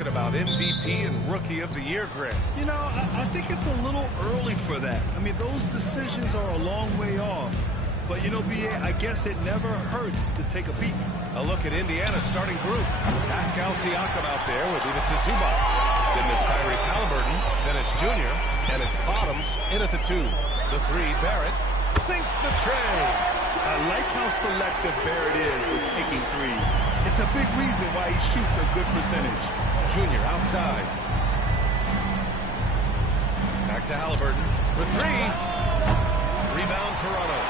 About MVP and Rookie of the Year, Greg. You know, I think it's a little early for that. I mean, those decisions are a long way off. But, you know, B.A., I guess it never hurts to take a peek. A look at Indiana's starting group. Pascal Siakam out there with Ivica Zubac. Then it's Tyrese Halliburton. Then it's Junior. And it's Bottoms in at the 2. The 3, Barrett. Sinks the tray. I like how selective Barrett is with taking threes. It's a big reason why he shoots a good percentage. Junior outside. Back to Halliburton for 3. Rebound Toronto.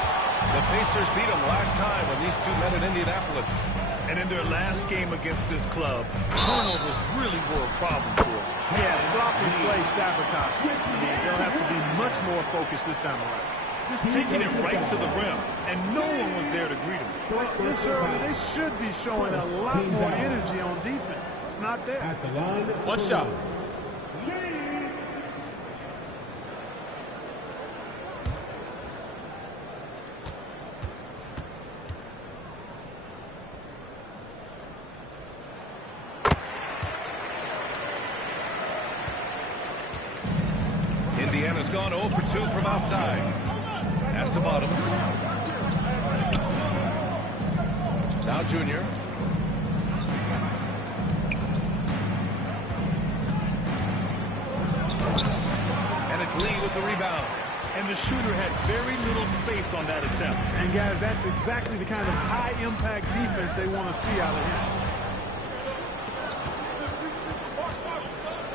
The Pacers beat them last time when these two met in Indianapolis. And in their last game against this club, turnovers really were a problem for them. Yeah, sloppy play sabotage. I mean, they'll have to be much more focused this time around. Just taking it right to the rim, and no one was there to greet him. This early, they should be showing a lot more energy on defense. It's not there. One shot. Indiana's gone 0 for 2 from outside. Pass to Bottoms. Now Junior. And it's Lee with the rebound. And the shooter had very little space on that attempt. And, guys, that's exactly the kind of high-impact defense they want to see out of him.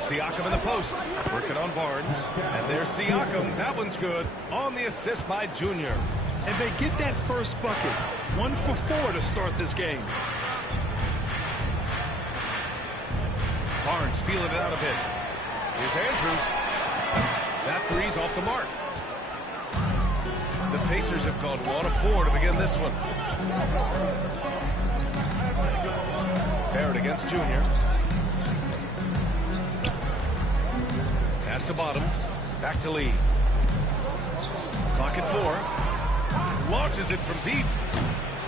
Siakam in the post. Working on Barnes. And there's Siakam. That one's good. On the assist by Junior. And they get that first bucket. 1 for 4 to start this game. Barnes feeling it out a bit. Here's Andrews. That three's off the mark. The Pacers have gone 1 of 4 to begin this one. Barrett against Junior. Pass to Bottoms. Back to Lee. Clock at 4. Launches it from deep.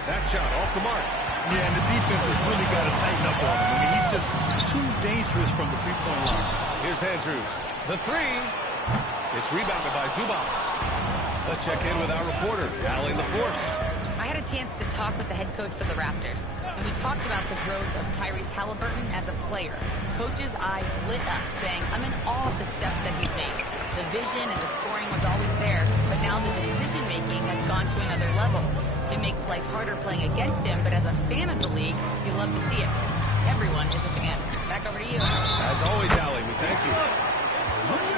That shot off the mark. Yeah, and the defense has really got to tighten up on him. I mean, he's just too dangerous from the three-point line. Here's Andrews. The 3. It's rebounded by Zubac. Let's check in with our reporter, Allie LaForce. I had a chance to talk with the head coach for the Raptors, and we talked about the growth of Tyrese Halliburton as a player. Coach's eyes lit up, saying, I'm in awe of the steps that he's made. The vision and the scoring was always there, but now the decision-making has gone to another level. It makes life harder playing against him, but as a fan of the league, you love to see it. Everyone is a fan. Back over to you. As always, Allie, we thank you.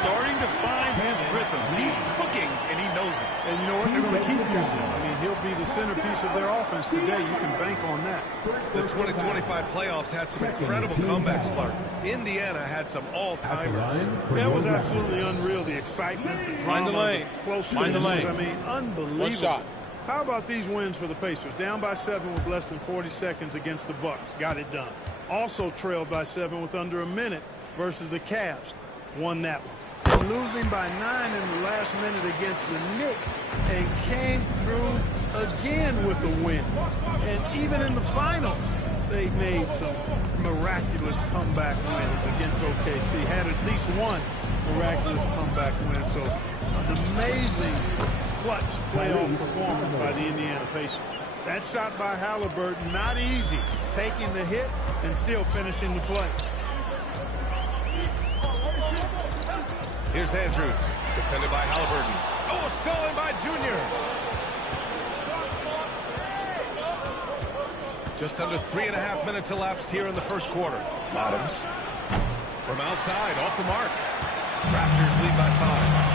Starting to find his rhythm. He's cooking, and he knows it. And you know what? They're going to keep using him. I mean, he'll be the centerpiece of their offense today. You can bank on that. The 2025 playoffs had some incredible comebacks, Clark. Indiana had some all-timers. That was absolutely unreal. The excitement, the drama, Find the lane. close Find the finishes. lane. I mean, unbelievable. One shot. How about these wins for the Pacers? Down by 7 with less than 40 seconds against the Bucks. Got it done. Also trailed by 7 with under a minute versus the Cavs. Won that one. And losing by 9 in the last minute against the Knicks and came through again with the win. And even in the finals, they made some miraculous comeback wins against OKC. Had at least one miraculous comeback win. So an amazing clutch playoff performance by the Indiana Pacers. That shot by Halliburton, not easy. Taking the hit and still finishing the play. Here's Andrews, defended by Halliburton. Oh, stolen by Junior. Just under 3.5 minutes elapsed here in the first quarter. Bottoms from outside, off the mark. Raptors lead by 5.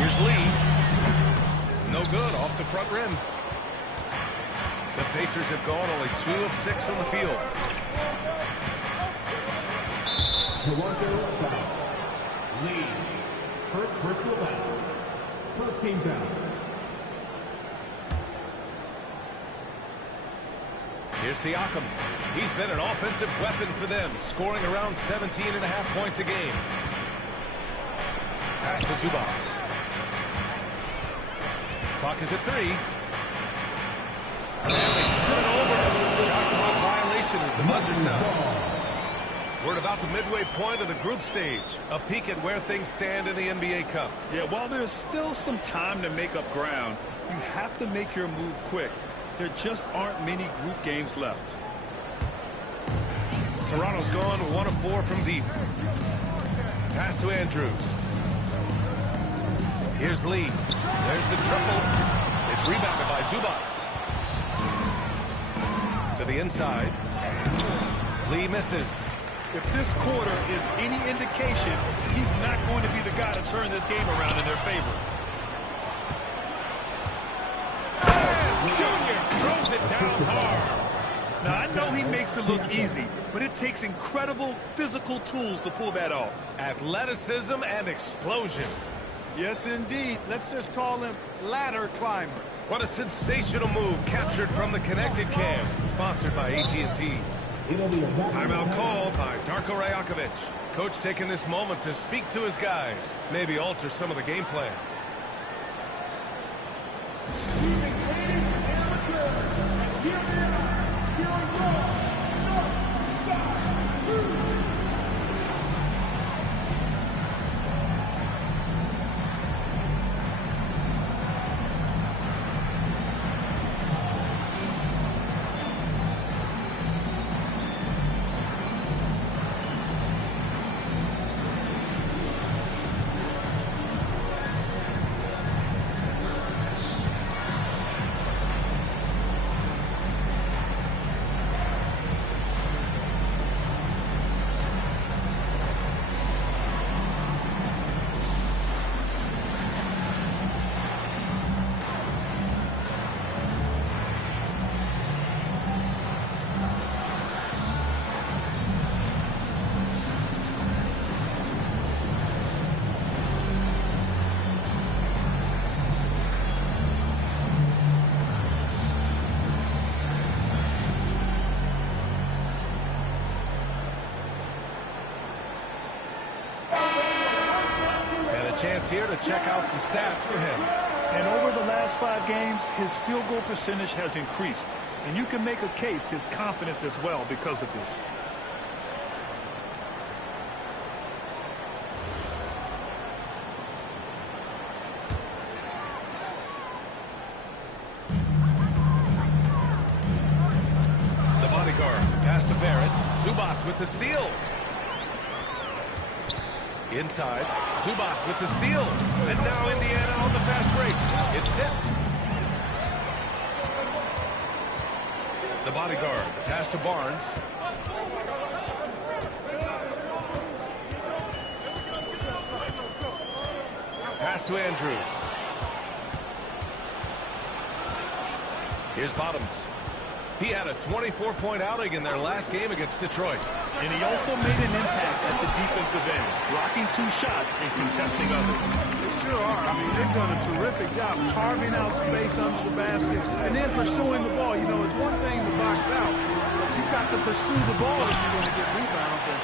Here's Lee. No good, off the front rim. The Pacers have gone only 2 of 6 from the field. Toronto foul. Lee. First personal foul. First team foul. Here's Siakam. He's been an offensive weapon for them, scoring around 17.5 points a game. Pass to Zubac. Clock is at 3. And they turn it over. Shot clock violation possession as the buzzer sounds. We're at about the midway point of the group stage. A peek at where things stand in the NBA Cup. Yeah, while there's still some time to make up ground, you have to make your move quick. There just aren't many group games left. Toronto's gone 1 of 4 from deep. Pass to Andrews. Here's Lee. There's the triple. It's rebounded by Zubats. To the inside. Lee misses. If this quarter is any indication, he's not going to be the guy to turn this game around in their favor. Junior throws it down hard. Now, I know he makes it look easy, but it takes incredible physical tools to pull that off. Athleticism and explosion. Yes, indeed. Let's just call him ladder climber. What a sensational move captured from the connected cam. Sponsored by AT&T. Timeout called by Darko Rajakovic. Coach taking this moment to speak to his guys. Maybe alter some of the game plan. Chance here to check out some stats for him. And over the last 5 games, his field goal percentage has increased. And you can make a case his confidence as well because of this. The bodyguard pass to Barrett. Zubats with the steal. Inside, Zubats with the steal. And now Indiana on the fast break. It's tipped. The bodyguard, pass to Barnes. Pass to Andrews. Here's Bottoms. He had a 24-point outing in their last game against Detroit. And he also made an impact at the defensive end, blocking 2 shots and contesting others. They sure are. I mean, they've done a terrific job carving out space under the basket and then pursuing the ball. You know, it's one thing to box out, but you've got to pursue the ball if you're going to get rebounds. And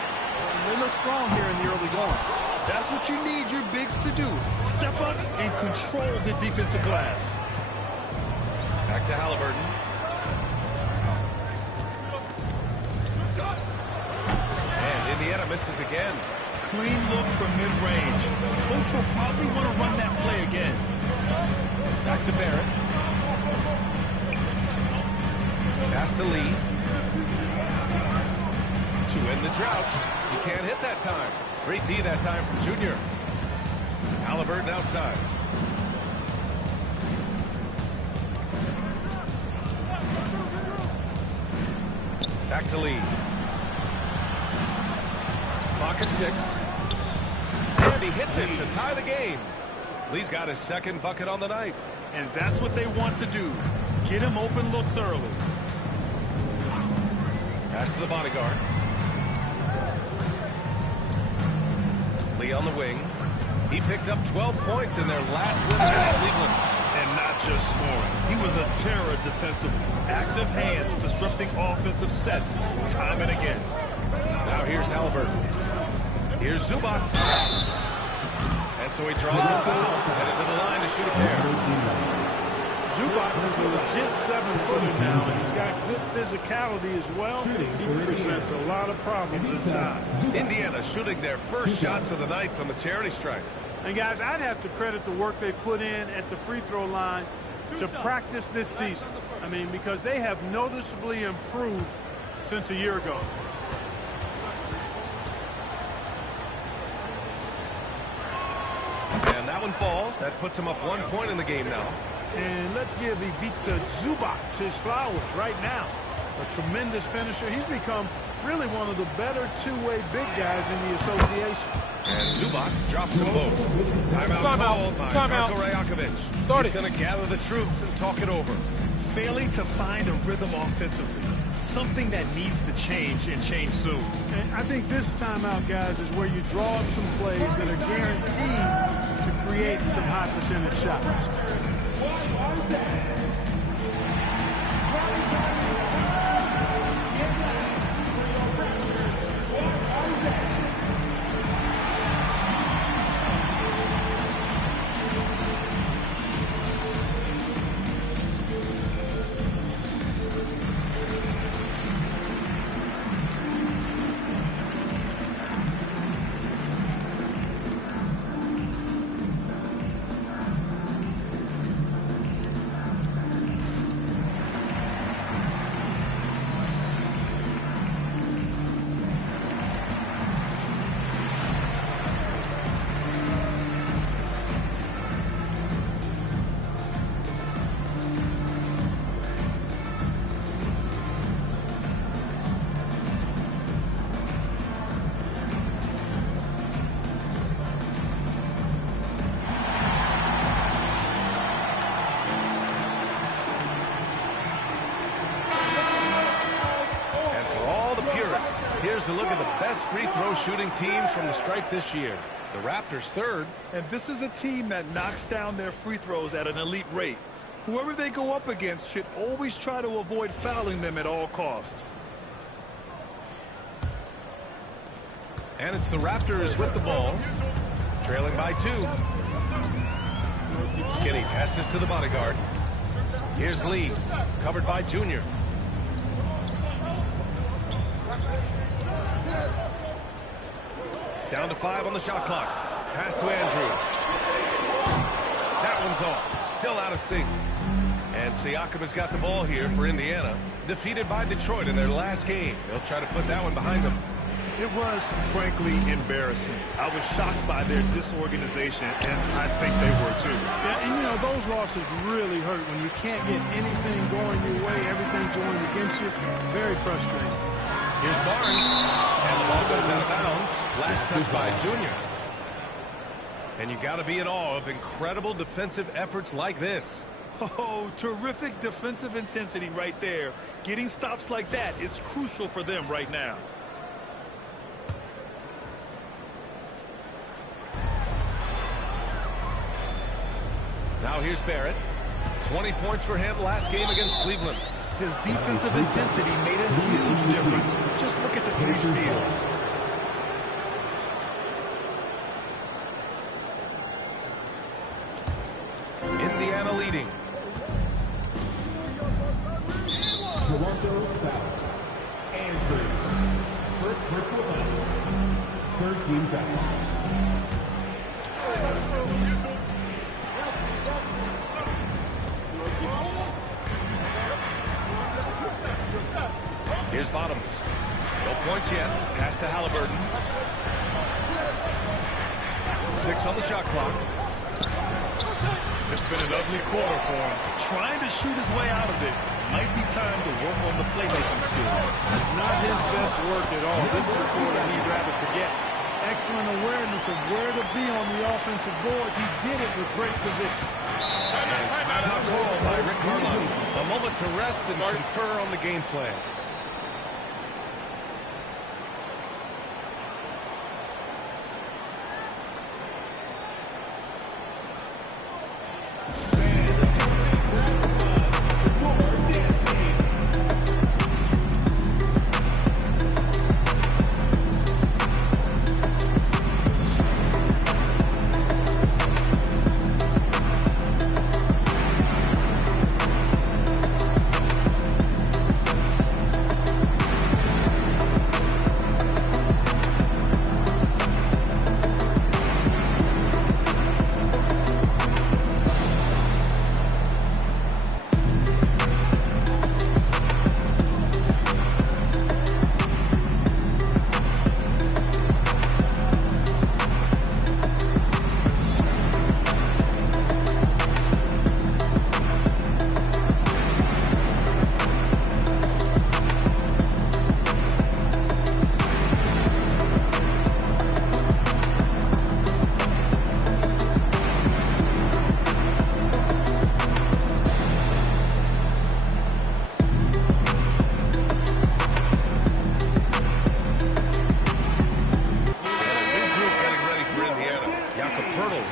they look strong here in the early going. That's what you need your bigs to do. Step up and control the defensive glass. Back to Halliburton. Indiana misses again. Clean look from mid-range. Coach will probably want to run that play again. Back to Barrett. Pass to Lee. To end the drought. You can't hit that time. Great D that time from Junior. Halliburton outside. Back to Lee. Clock at 6. And he hits it to tie the game. Lee's got his second bucket on the night. And that's what they want to do. Get him open looks early. Pass to the bodyguard. Lee on the wing. He picked up 12 points in their last win against Cleveland. And not just scoring. He was a terror defensively. Active hands disrupting offensive sets time and again. Now here's Halliburton. Here's Zubats. And so he draws the foul. Headed to the line to shoot a pair. Zubac is a legit 7-footer now, and he's got good physicality as well. He presents a lot of problems inside. Indiana shooting their first shots of the night from the charity stripe. And guys, I'd have to credit the work they put in at the free throw line to practice this season. I mean, because they have noticeably improved since a year ago. And that one falls. That puts him up 1 point in the game now. And let's give Ivica Zubac his flowers right now. A tremendous finisher. He's become really one of the better two-way big guys in the association. And Zubac drops them both. Timeout called by Darko Rajakovic. He's going to gather the troops and talk it over. Failing to find a rhythm offensively. Something that needs to change and change soon. And I think this timeout, guys, is where you draw up some plays that are guaranteed to create some high percentage shots. Here's a look at the best free throw shooting teams from the stripe this year. The Raptors third. And this is a team that knocks down their free throws at an elite rate. Whoever they go up against should always try to avoid fouling them at all costs. And it's the Raptors with the ball, trailing by 2. Skinny passes to the bodyguard. Here's Lee, covered by Junior. Down to 5 on the shot clock. Pass to Andrews. That one's off. Still out of sync. And Siakam has got the ball here for Indiana. Defeated by Detroit in their last game. They'll try to put that one behind them. It was, frankly, embarrassing. I was shocked by their disorganization, and I think they were too. Yeah, and you know, those losses really hurt when you can't get anything going your way, everything going against you. Very frustrating. Here's Barnes, and the ball goes out of bounds. Last touch by Junior. And you got to be in awe of incredible defensive efforts like this. Oh, terrific defensive intensity right there. Getting stops like that is crucial for them right now. Now here's Barrett. 20 points for him last game against Cleveland. His defensive intensity made a huge difference. Just look at the 3 steals. Indiana leading. Toronto foul. Andrews. First personal foul. Third team foul. Here's Bottoms. No points yet. Pass to Halliburton. 6 on the shot clock. It's been an ugly quarter for him. Trying to shoot his way out of it. Might be time to work on the playmaking skills. Not his best work at all. This is the quarter he'd rather forget. Excellent awareness of where to be on the offensive boards. He did it with great position. And timeout called by Rick Carlisle. A moment to rest and confer on the game plan.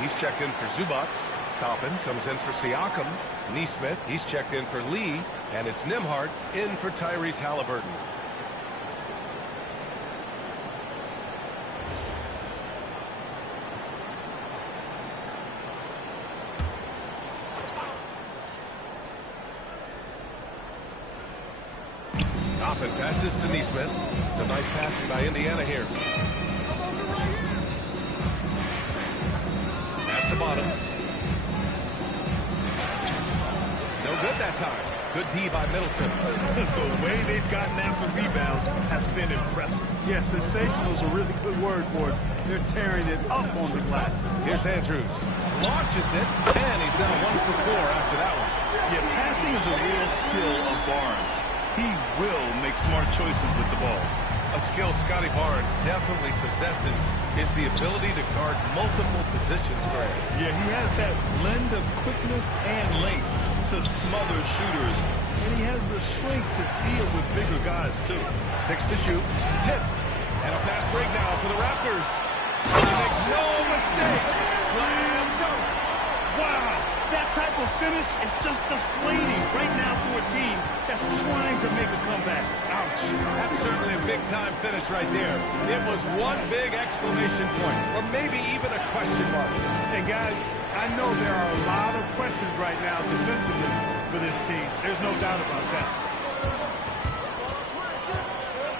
he's checked in for Zubats. Toppin comes in for Siakam. Nesmith, he's checked in for Lee. And it's Nembhard in for Tyrese Halliburton. Toppin passes to Nesmith. Some nice passing by Indiana here. Pass to Bottoms. No good that time. Good D by Middleton. The way they've gotten after rebounds has been impressive. Yeah, sensational is a really good word for it. They're tearing it up on the glass. Here's Andrews. Launches it, and he's now 1 for 4 after that one. Yeah, passing is a real skill of Barnes. He will make smart choices with the ball. A skill Scotty Barnes definitely possesses is the ability to guard multiple positions, Greg. Yeah, he has that blend of quickness and length to smother shooters. And he has the strength to deal with bigger guys, too. 6 to shoot. Tipped. And a fast break now for the Raptors. He makes no mistake. Slam dunk. Wow, that type of finish is just deflating right now for a team that's trying to make a comeback. Ouch. That's certainly a big-time finish right there. It was one big exclamation point, or maybe even a question mark. And guys, I know there are a lot of questions right now defensively for this team. There's no doubt about that.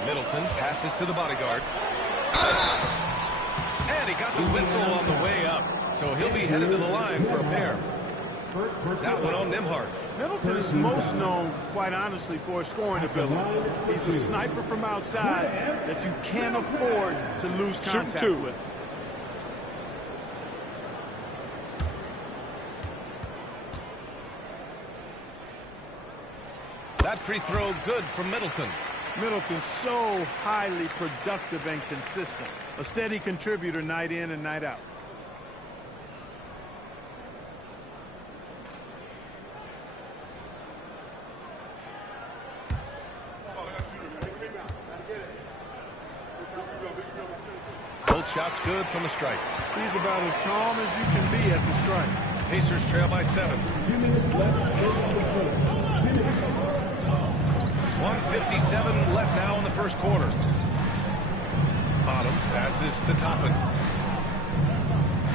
Middleton passes to the bodyguard. And he got the whistle on the way up. So he'll be headed to the line for a pair. That one on Nembhard. Middleton is most known, quite honestly, for his scoring ability. He's a sniper from outside that you can't afford to lose contact with. That free throw good from Middleton. Middleton's so highly productive and consistent. A steady contributor night in and night out. Both shots good from the strike. He's about as calm as you can be at the strike. Pacers trail by 7. 2 minutes left. 1:57 left now in the first quarter. Bottoms passes to Toppin.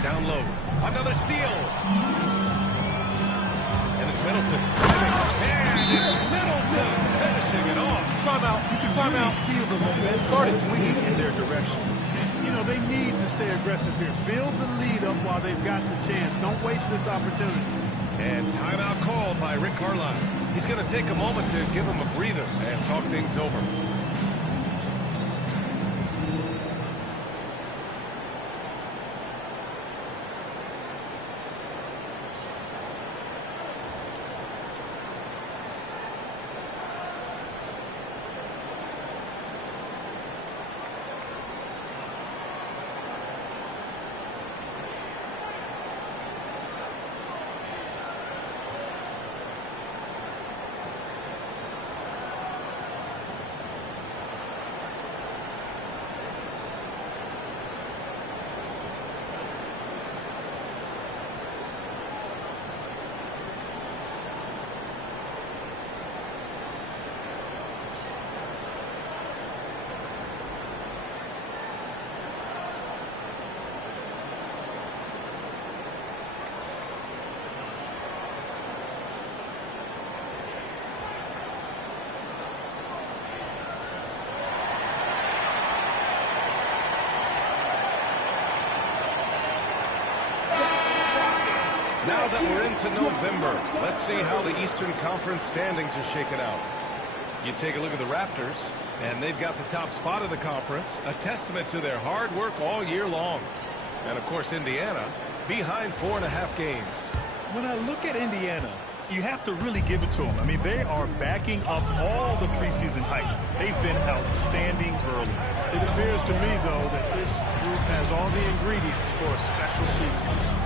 Down low. Another steal. And it's Middleton. And it's Middleton finishing it off. Timeout. You can timeout. Feel the momentum swinging in their direction. You know, they need to stay aggressive here. Build the lead up while they've got the chance. Don't waste this opportunity. And timeout called by Rick Carlisle. He's going to take a moment to give him a breather and talk things over. Now that we're into November, let's see how the Eastern Conference standings are shaken out. You take a look at the Raptors, and they've got the top spot of the conference, a testament to their hard work all year long. And, of course, Indiana, behind 4.5 games. When I look at Indiana, you have to really give it to them. I mean, they are backing up all the preseason hype. They've been outstanding early. It appears to me, though, that this group has all the ingredients for a special season.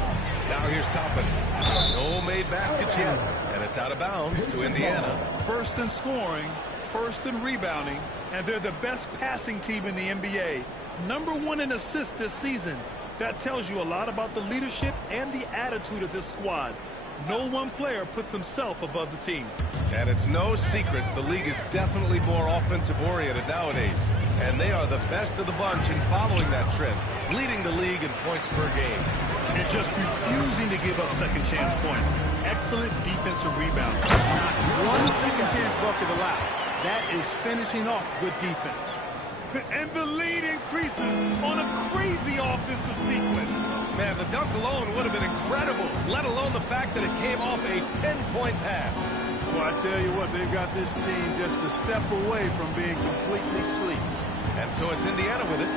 Now here's Toppin. No made baskets yet, and it's out of bounds to Indiana. First in scoring, first in rebounding, and they're the best passing team in the NBA. #1 in assists this season. That tells you a lot about the leadership and the attitude of this squad. No one player puts himself above the team. And it's no secret the league is definitely more offensive-oriented nowadays. And they are the best of the bunch in following that trend, leading the league in points per game. And just refusing to give up second-chance points. Excellent defensive rebound. Not one second-chance bucket allowed. That is finishing off good defense. And the lead increases on a crazy offensive sequence. Man, the dunk alone would have been incredible, let alone the fact that it came off a 10-point pass. Well, I tell you what, they've got this team just a step away from being completely asleep. And so it's Indiana with it,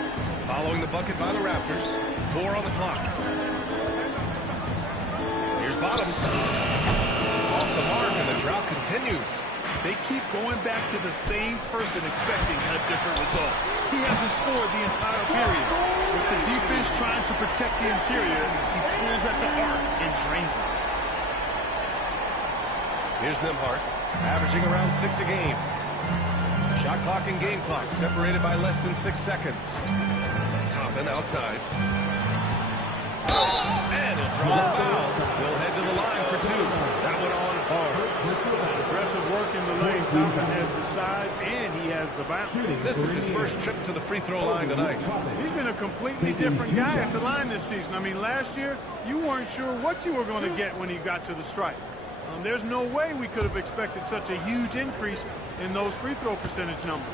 following the bucket by the Raptors. 4 on the clock. Here's Bottoms. Off the mark, and the drought continues. They keep going back to the same person expecting a different result. He hasn't scored the entire period. With the defense trying to protect the interior, he pulls at the arc and drains it. Here's Nembhard, averaging around 6 a game. Shot clock and game clock separated by less than 6 seconds. Toppin outside. And he'll draw a foul. He'll head to the line for 2. That went on hard. Aggressive work in the lane. Toppin has the size and he has the bounce. This is his first trip to the free throw line tonight. He's been a completely different guy at the line this season. I mean, last year, you weren't sure what you were going to get when you got to the stripe. There's no way we could have expected such a huge increase in those free throw percentage numbers.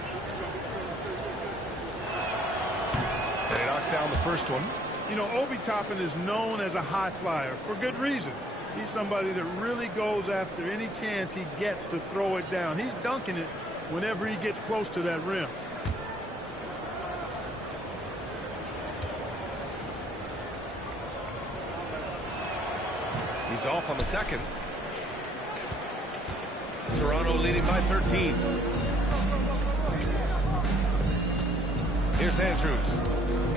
And he knocks down the first one. You know, Obi Toppin is known as a high flyer for good reason. He's somebody that really goes after any chance he gets to throw it down. He's dunking it whenever he gets close to that rim. He's off on the second. Toronto leading by 13. Here's Andrews,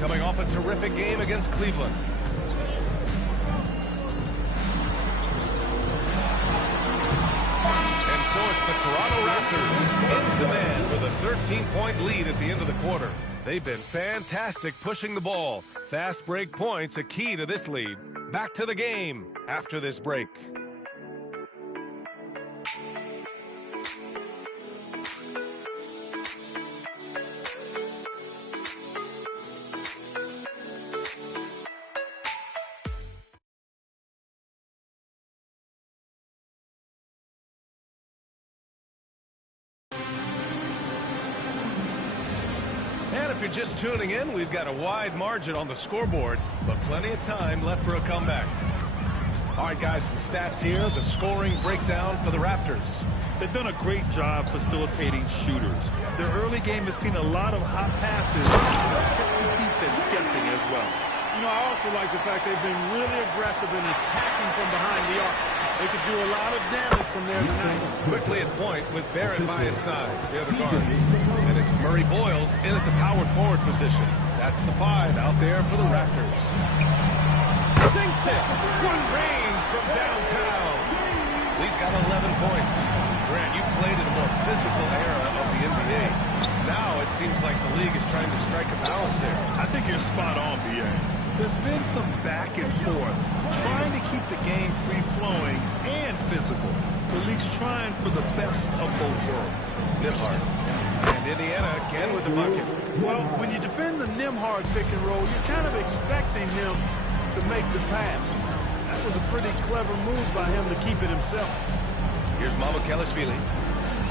coming off a terrific game against Cleveland. And so it's the Toronto Raptors in demand with a 13-point lead at the end of the quarter. They've been fantastic pushing the ball. Fast break points, a key to this lead. Back to the game after this break. And if you're just tuning in, we've got a wide margin on the scoreboard, but plenty of time left for a comeback. All right, guys, some stats here. The scoring breakdown for the Raptors. They've done a great job facilitating shooters. Their early game has seen a lot of hot passes and has kept the defense guessing as well. You know, I also like the fact they've been really aggressive in attacking from behind the arc. They could do a lot of damage from there tonight. Quickly at point with Barrett by his side, the other guards. And it's Murray Boyles in at the power forward position. That's the 5 out there for the Raptors. Sinks it. One range from downtown. He's got 11 points. Grant, you played in a more physical era of the NBA. Now it seems like the league is trying to strike a balance here. I think you're spot on, B.A. There's been some back and forth, trying to keep the game free-flowing and physical. The league's trying for the best of both worlds. Nembhard. And Indiana again with the bucket. Well, when you defend the Nembhard pick and roll, you're kind of expecting him to make the pass. That was a pretty clever move by him to keep it himself. Here's Mamukelashvili.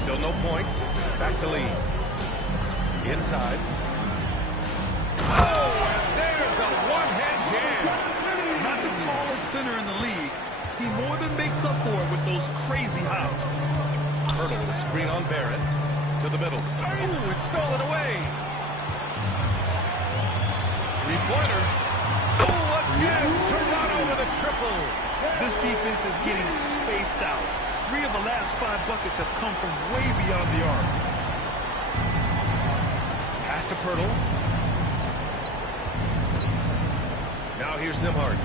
Still no points. Back to lead. Inside. Oh, and there's a one-hand jam. Not the tallest center in the league. He more than makes up for it with those crazy hops. Hurdle with a screen on Barrett. To the middle. Ooh, it's stolen away. Three-pointer. Oh, again. Toronto with a triple. This defense is getting spaced out. 3 of the last 5 buckets have come from way beyond the arc. Pass to Pirtle. Now here's Nembhard.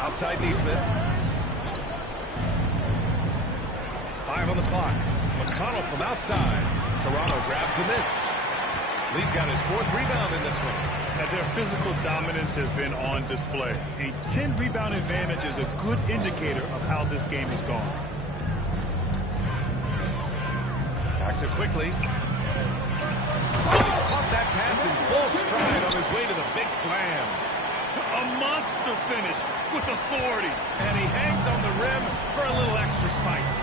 Outside Nesmith. 5 on the clock. McConnell from outside. Toronto grabs a miss. Lee's got his 4th rebound in this one. And their physical dominance has been on display. A 10-rebound advantage is a good indicator of how this game has gone. Back to Quickly. Caught that pass in full stride on his way to the big slam. A monster finish with authority. And he hangs on the rim for a little extra spice.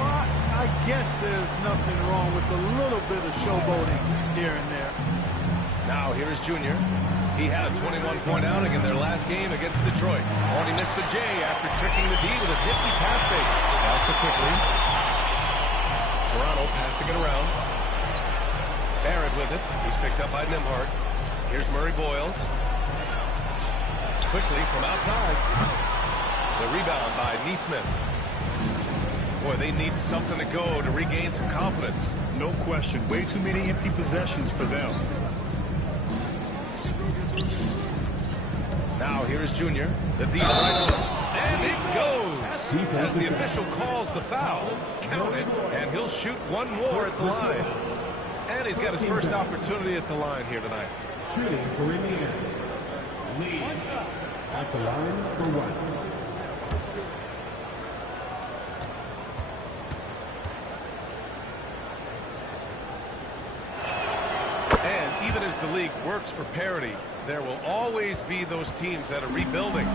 Well, I guess there's nothing wrong with a little bit of showboating here and there. Now here's Junior. He had a 21-point outing in their last game against Detroit. Only missed the J after tricking the D with a nifty pass fake. Pass to Quickly. Toronto passing it around. Barrett with it. He's picked up by Nembhard. Here's Murray Boyles. Quickly from outside. The rebound by Nesmith. Boy, they need something to go to regain some confidence. No question. Way too many empty possessions for them. Now here is Junior. The deep right. And it goes. As the official calls the foul. Count it. And he'll shoot one more at the line. And he's got his first opportunity at the line here tonight. Shooting for Indiana. Lee at the line for 1. And even as the league works for parity, there will always be those teams that are rebuilding.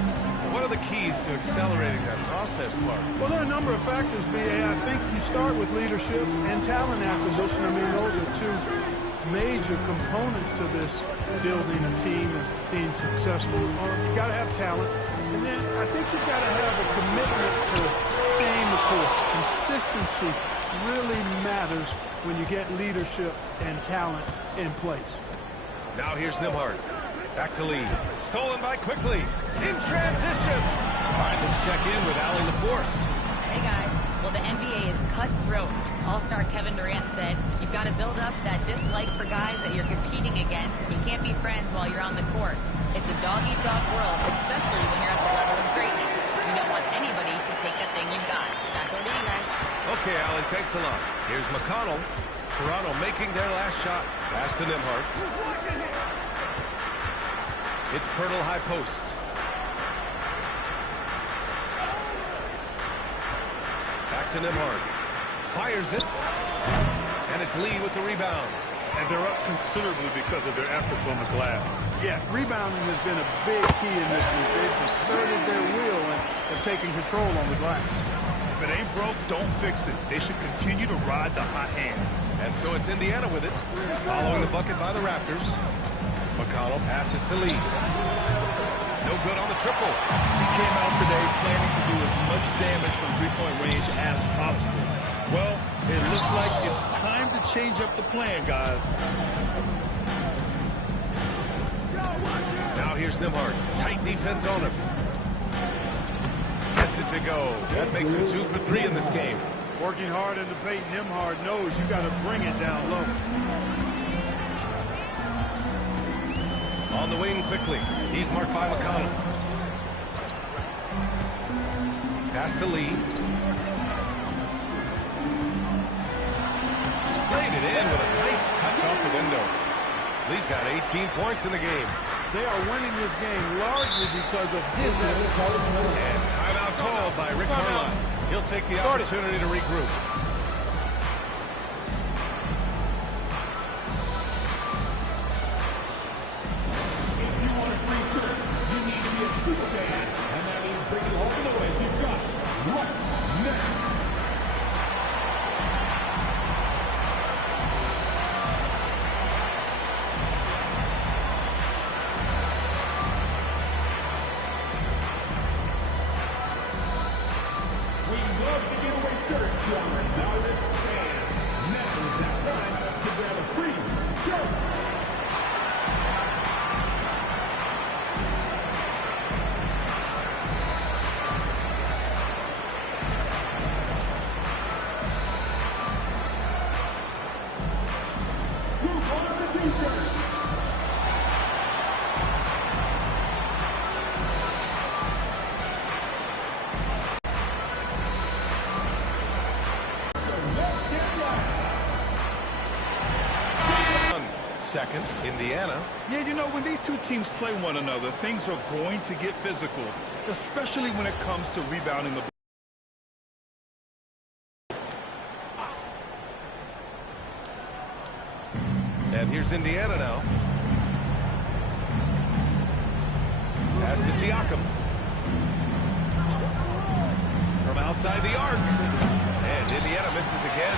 What are the keys to accelerating that process, Clark? Well, there are a number of factors, B.A. I think you start with leadership and talent acquisition. I mean, those are two major components to this building a team and being successful. You got to have talent. And then I think you've got to have a commitment to staying the course. Consistency really matters when you get leadership and talent in place. Now here's Nembhard. Back to Lee. Stolen by Quickly. In transition. All right, let's check in with Allie LaForce. Hey, guys. Well, the NBA is cutthroat. All-star Kevin Durant said, you've got to build up that dislike for guys that you're competing against. You can't be friends while you're on the court. It's a dog-eat-dog world, especially when you're at the level of greatness. You don't want anybody to take that thing you've got. Back over to you guys. Okay, Allie, thanks a lot. Here's McConnell. Toronto making their last shot. Pass to Nembhard. It's Pirtle high post. Back to Nembhard. Fires it. And it's Lee with the rebound. And they're up considerably because of their efforts on the glass. Yeah, rebounding has been a big key in this league. They've asserted their will and have taken control on the glass. If it ain't broke, don't fix it. They should continue to ride the hot hand. And so it's Indiana with it. Following the bucket by the Raptors. McConnell passes to Lee. No good on the triple. He came out today planning to do as much damage from three-point range as possible. Well, it looks like it's time to change up the plan, guys. Now here's Nembhard. Tight defense on him. Gets it to go. That makes him 2 for 3 in this game. Working hard in the paint, Nembhard knows you got to bring it down low. On the wing quickly. He's marked by McConnell. Pass to Lee. Laid it in with a nice touch off the window. Lee's got 18 points in the game. They are winning this game largely because of his effort. And timeout called by Rick Carlisle. He'll take the opportunity to regroup. second, Indiana. Yeah, you know, when these two teams play one another, things are going to get physical, especially when it comes to rebounding the ball. And here's Indiana now. Pass to Siakam. From outside the arc. And Indiana misses again.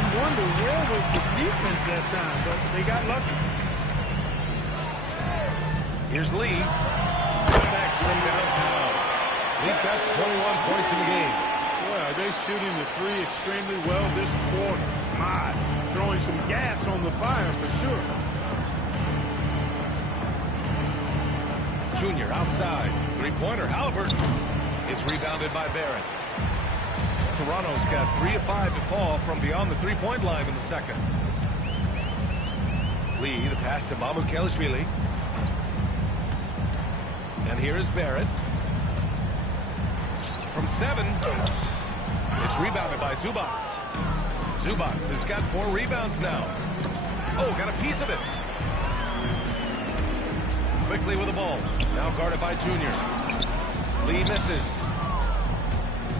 You wonder where was the defense that time, but they got lucky. Here's Lee. Back from downtown. He's got 21 points in the game. Well, they're shooting the three extremely well this quarter. My, throwing some gas on the fire for sure. Junior outside. Three-pointer. Halliburton is rebounded by Barrett. Toronto's got 3 of 5 to fall from beyond the three-point line in the second. Lee, the pass to Mamukelashvili. And here is Barrett. From 7. It's rebounded by Zubats. Zubats has got 4 rebounds now. Oh, got a piece of it. Quickly with the ball. Now guarded by Junior. Lee misses.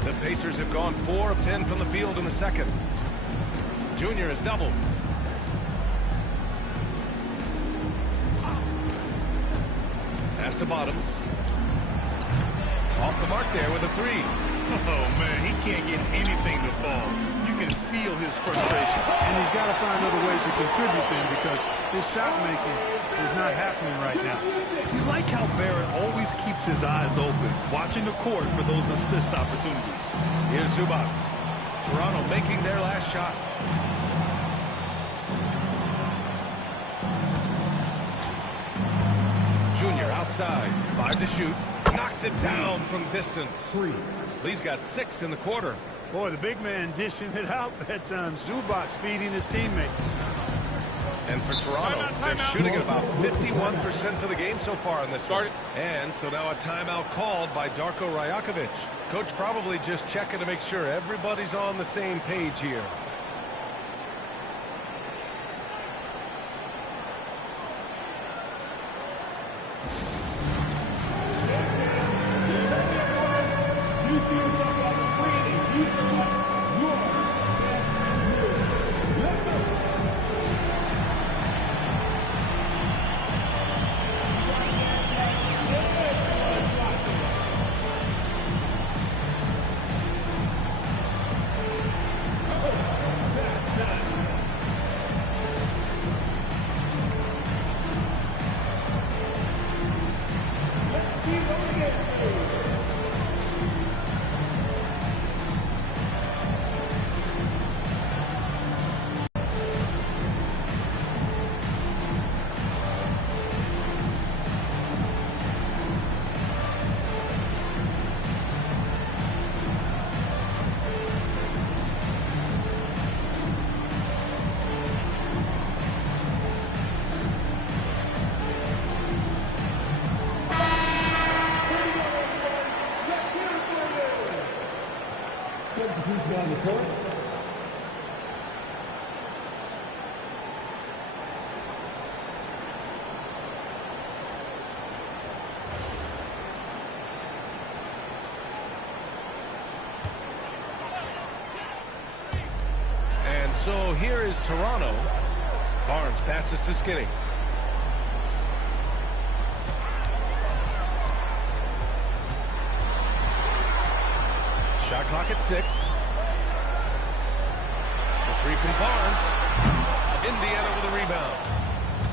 The Pacers have gone 4 of 10 from the field in the second. Junior is doubled. Pass to Bottoms. Off the mark there with a 3. Oh, man, he can't get anything to fall. You can feel his frustration. And he's got to find other ways to contribute then because his shot making is not happening right now. You like how Barrett always keeps his eyes open, watching the court for those assist opportunities. Here's Zubats. Toronto making their last shot. Junior outside. 5 to shoot. Knocks it down from distance. 3. Lee's got 6 in the quarter. Boy, the big man dishing it out that time. Zubats feeding his teammates. And for Toronto, they're shooting at about 51% for the game so far in this one. And so now a timeout called by Darko Rajakovic. Coach probably just checking to make sure everybody's on the same page here. Substitution on the court. And so here is Toronto. Barnes passes to Skinny. Shot clock at 6. The 3 from Barnes. Indiana with a rebound.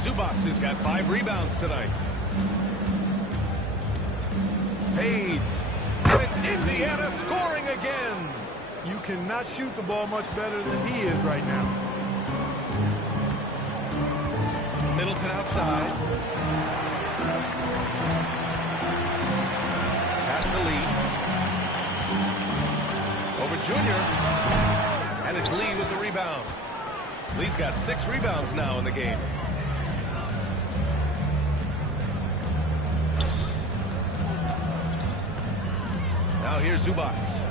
Zubats has got 5 rebounds tonight. Fades. And it's Indiana scoring again. You cannot shoot the ball much better than he is right now. Middleton outside. Pass to Lee. Over Junior. And it's Lee with the rebound. Lee's got 6 rebounds now in the game. Now here's Zubats.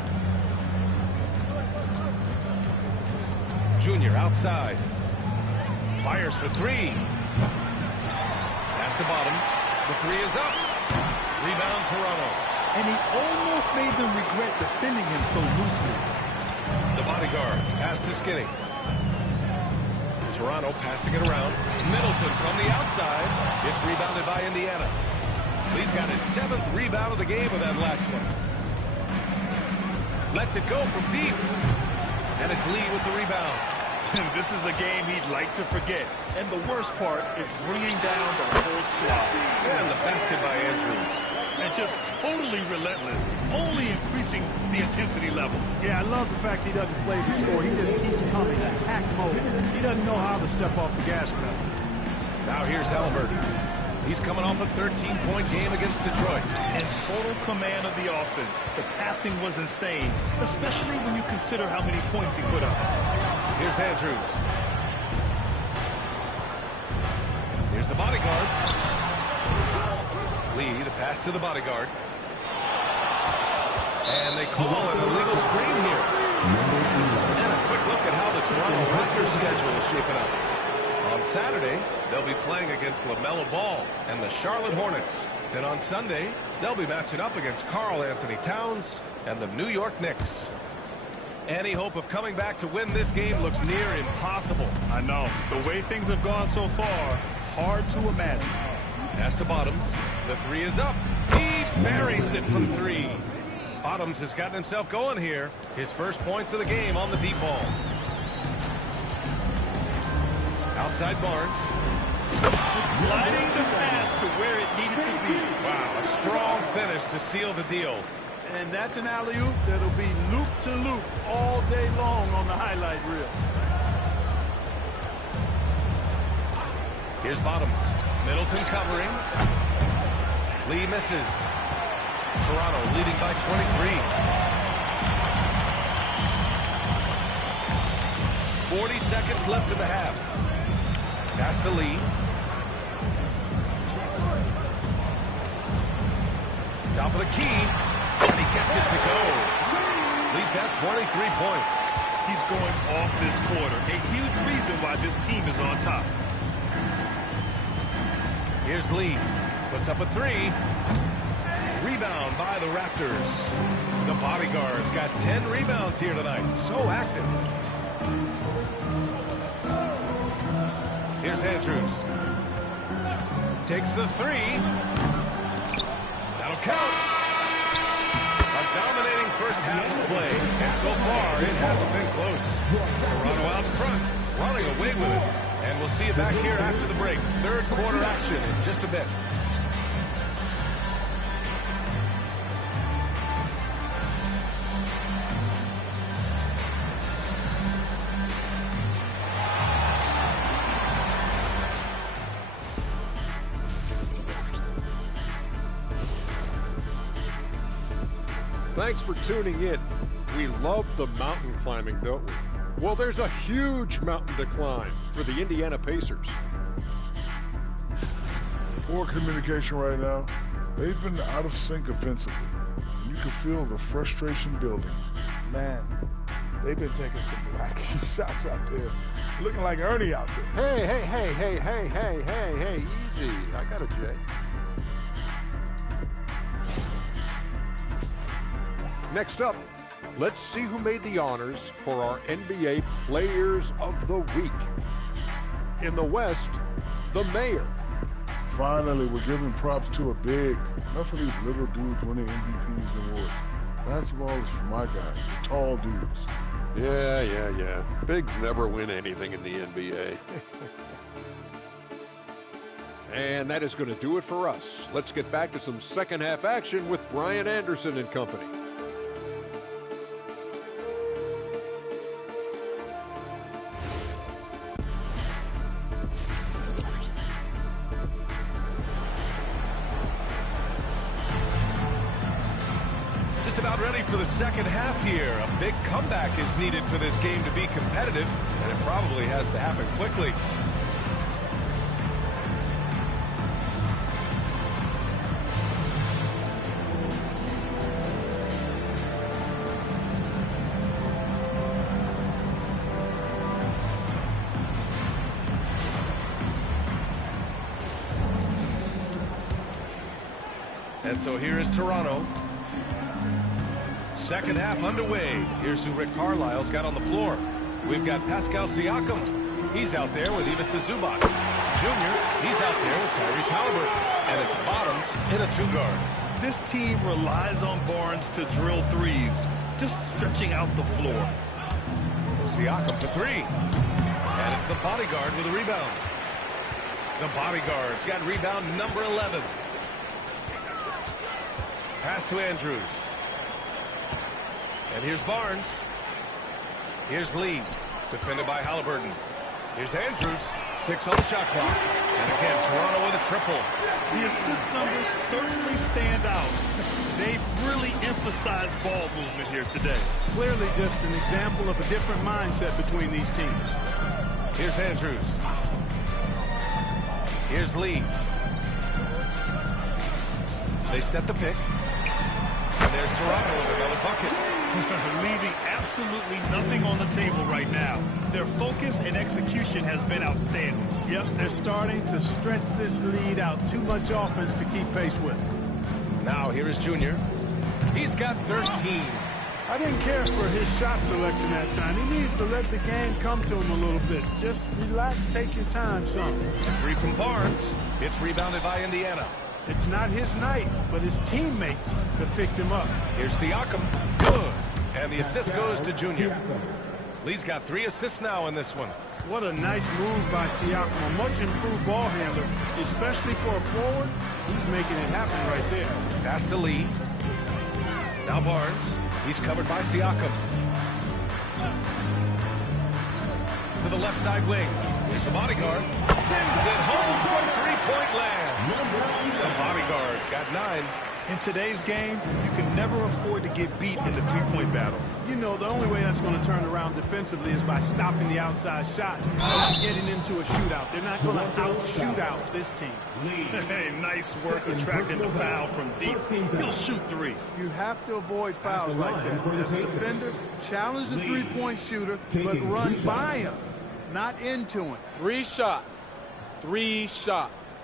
Junior outside. Fires for 3. Pass to Bottoms. The three is up. Rebound Toronto. And he almost made them regret defending him so loosely. The bodyguard pass to Skinny. Toronto passing it around. Middleton from the outside. It's rebounded by Indiana. Lee's got his 7th rebound of the game with that last one. Lets it go from deep. And it's Lee with the rebound. And this is a game he'd like to forget. And the worst part is bringing down the whole squad. And the basket by Andrews. And just totally relentless, only increasing the intensity level. Yeah, I love the fact he doesn't play the score. He just keeps coming, attack mode. He doesn't know how to step off the gas pedal. Now here's Halliburton. He's coming off a 13-point game against Detroit. And total command of the offense. The passing was insane, especially when you consider how many points he put up. Here's Andrews. Here's the bodyguard. Lee, the pass to the bodyguard. And they call an illegal screen here. And a quick look at how the Toronto Raptors schedule is shaping up. On Saturday, they'll be playing against LaMelo Ball and the Charlotte Hornets. Then on Sunday, they'll be matching up against Karl Anthony Towns and the New York Knicks. Any hope of coming back to win this game looks near impossible. I know. The way things have gone so far, hard to imagine. Pass to Bottoms. The three is up. He buries it from three. Bottoms has gotten himself going here. His first points of the game on the deep ball. Outside Barnes. Gliding the pass to where it needed to be. Wow, a strong finish to seal the deal. And that's an alley-oop that'll be loop to loop all day long on the highlight reel. Here's Bottoms. Middleton covering. Lee misses. Toronto leading by 23. 40 seconds left in the half. Pass to Lee. Top of the key. And he gets it to go. Lee's got 23 points. He's going off this quarter. A huge reason why this team is on top. Here's Lee. Puts up a three. Rebound by the Raptors. The bodyguard's got 10 rebounds here tonight. So active. Here's Andrews. Takes the three. That'll count. A dominating first half of play. And so far, it hasn't been close. Toronto out in front, running away with it. And we'll see you back here after the break. Third quarter action in just a bit. Thanks for tuning in. We love the mountain climbing, don't we? Well, there's a huge mountain to climb for the Indiana Pacers. Poor communication right now. They've been out of sync offensively. You can feel the frustration building. Man, they've been taking some black shots out there. Looking like Ernie out there. Hey, easy. I got it, Jay. Next up, let's see who made the honors for our NBA Players of the Week. In the West, the mayor. Finally, we're giving props to a big. Enough of these little dudes winning MVPs and awards. Basketball is for my guys, the tall dudes. Yeah. Bigs never win anything in the NBA. And that is going to do it for us. Let's get back to some second half action with Brian Anderson and company. About ready for the second half here. A big comeback is needed for this game to be competitive, and it probably has to happen quickly. And so here is Toronto. Second half underway. Here's who Rick Carlisle's got on the floor. We've got Pascal Siakam. He's out there with Ivica Zubac. Junior, he's out there with Tyrese Haliburton. And it's Bottoms in a two-guard. This team relies on Barnes to drill threes, just stretching out the floor. Siakam for three. And it's the bodyguard with a rebound. The bodyguard's got rebound number 11. Pass to Andrews. And here's Barnes. Here's Lee, defended by Haliburton. Here's Andrews, 6 on the shot clock. And again, Toronto with a triple. The assist numbers certainly stand out. They've really emphasized ball movement here today. Clearly just an example of a different mindset between these teams. Here's Andrews. Here's Lee. They set the pick. And there's Toronto with another bucket. Leaving absolutely nothing on the table right now. Their focus and execution has been outstanding. Yep, they're starting to stretch this lead out. Too much offense to keep pace with. Now here is Junior. He's got 13. I didn't care for his shot selection that time. He needs to let the game come to him a little bit. Just relax, take your time, son. Three from Barnes. It's rebounded by Indiana. It's not his night, but his teammates that picked him up. Here's Siakam. Good. And the assist goes to Junior. Lee's got 3 assists now in this one. What a nice move by Siakam. A much improved ball handler, especially for a forward. He's making it happen right there. Pass to Lee. Now Barnes. He's covered by Siakam. To the left side wing. Here's the bodyguard. Sends it home from three-point land. The bodyguard's got 9. In today's game, you can never afford to get beat in the three-point battle. You know, the only way that's going to turn around defensively is by stopping the outside shot and getting into a shootout. They're not going to out-shoot out this team. Hey, nice work attracting the foul from deep. He'll shoot 3. You have to avoid fouls like that. As a defender, challenge the three-point shooter, but run by him, not into him. 3 shots. 3 shots.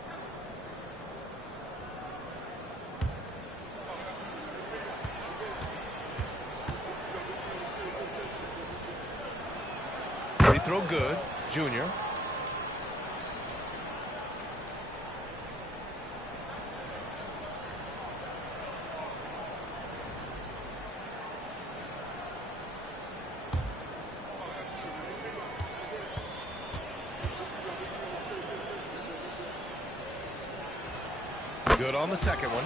Free throw good. Junior. Good on the second one.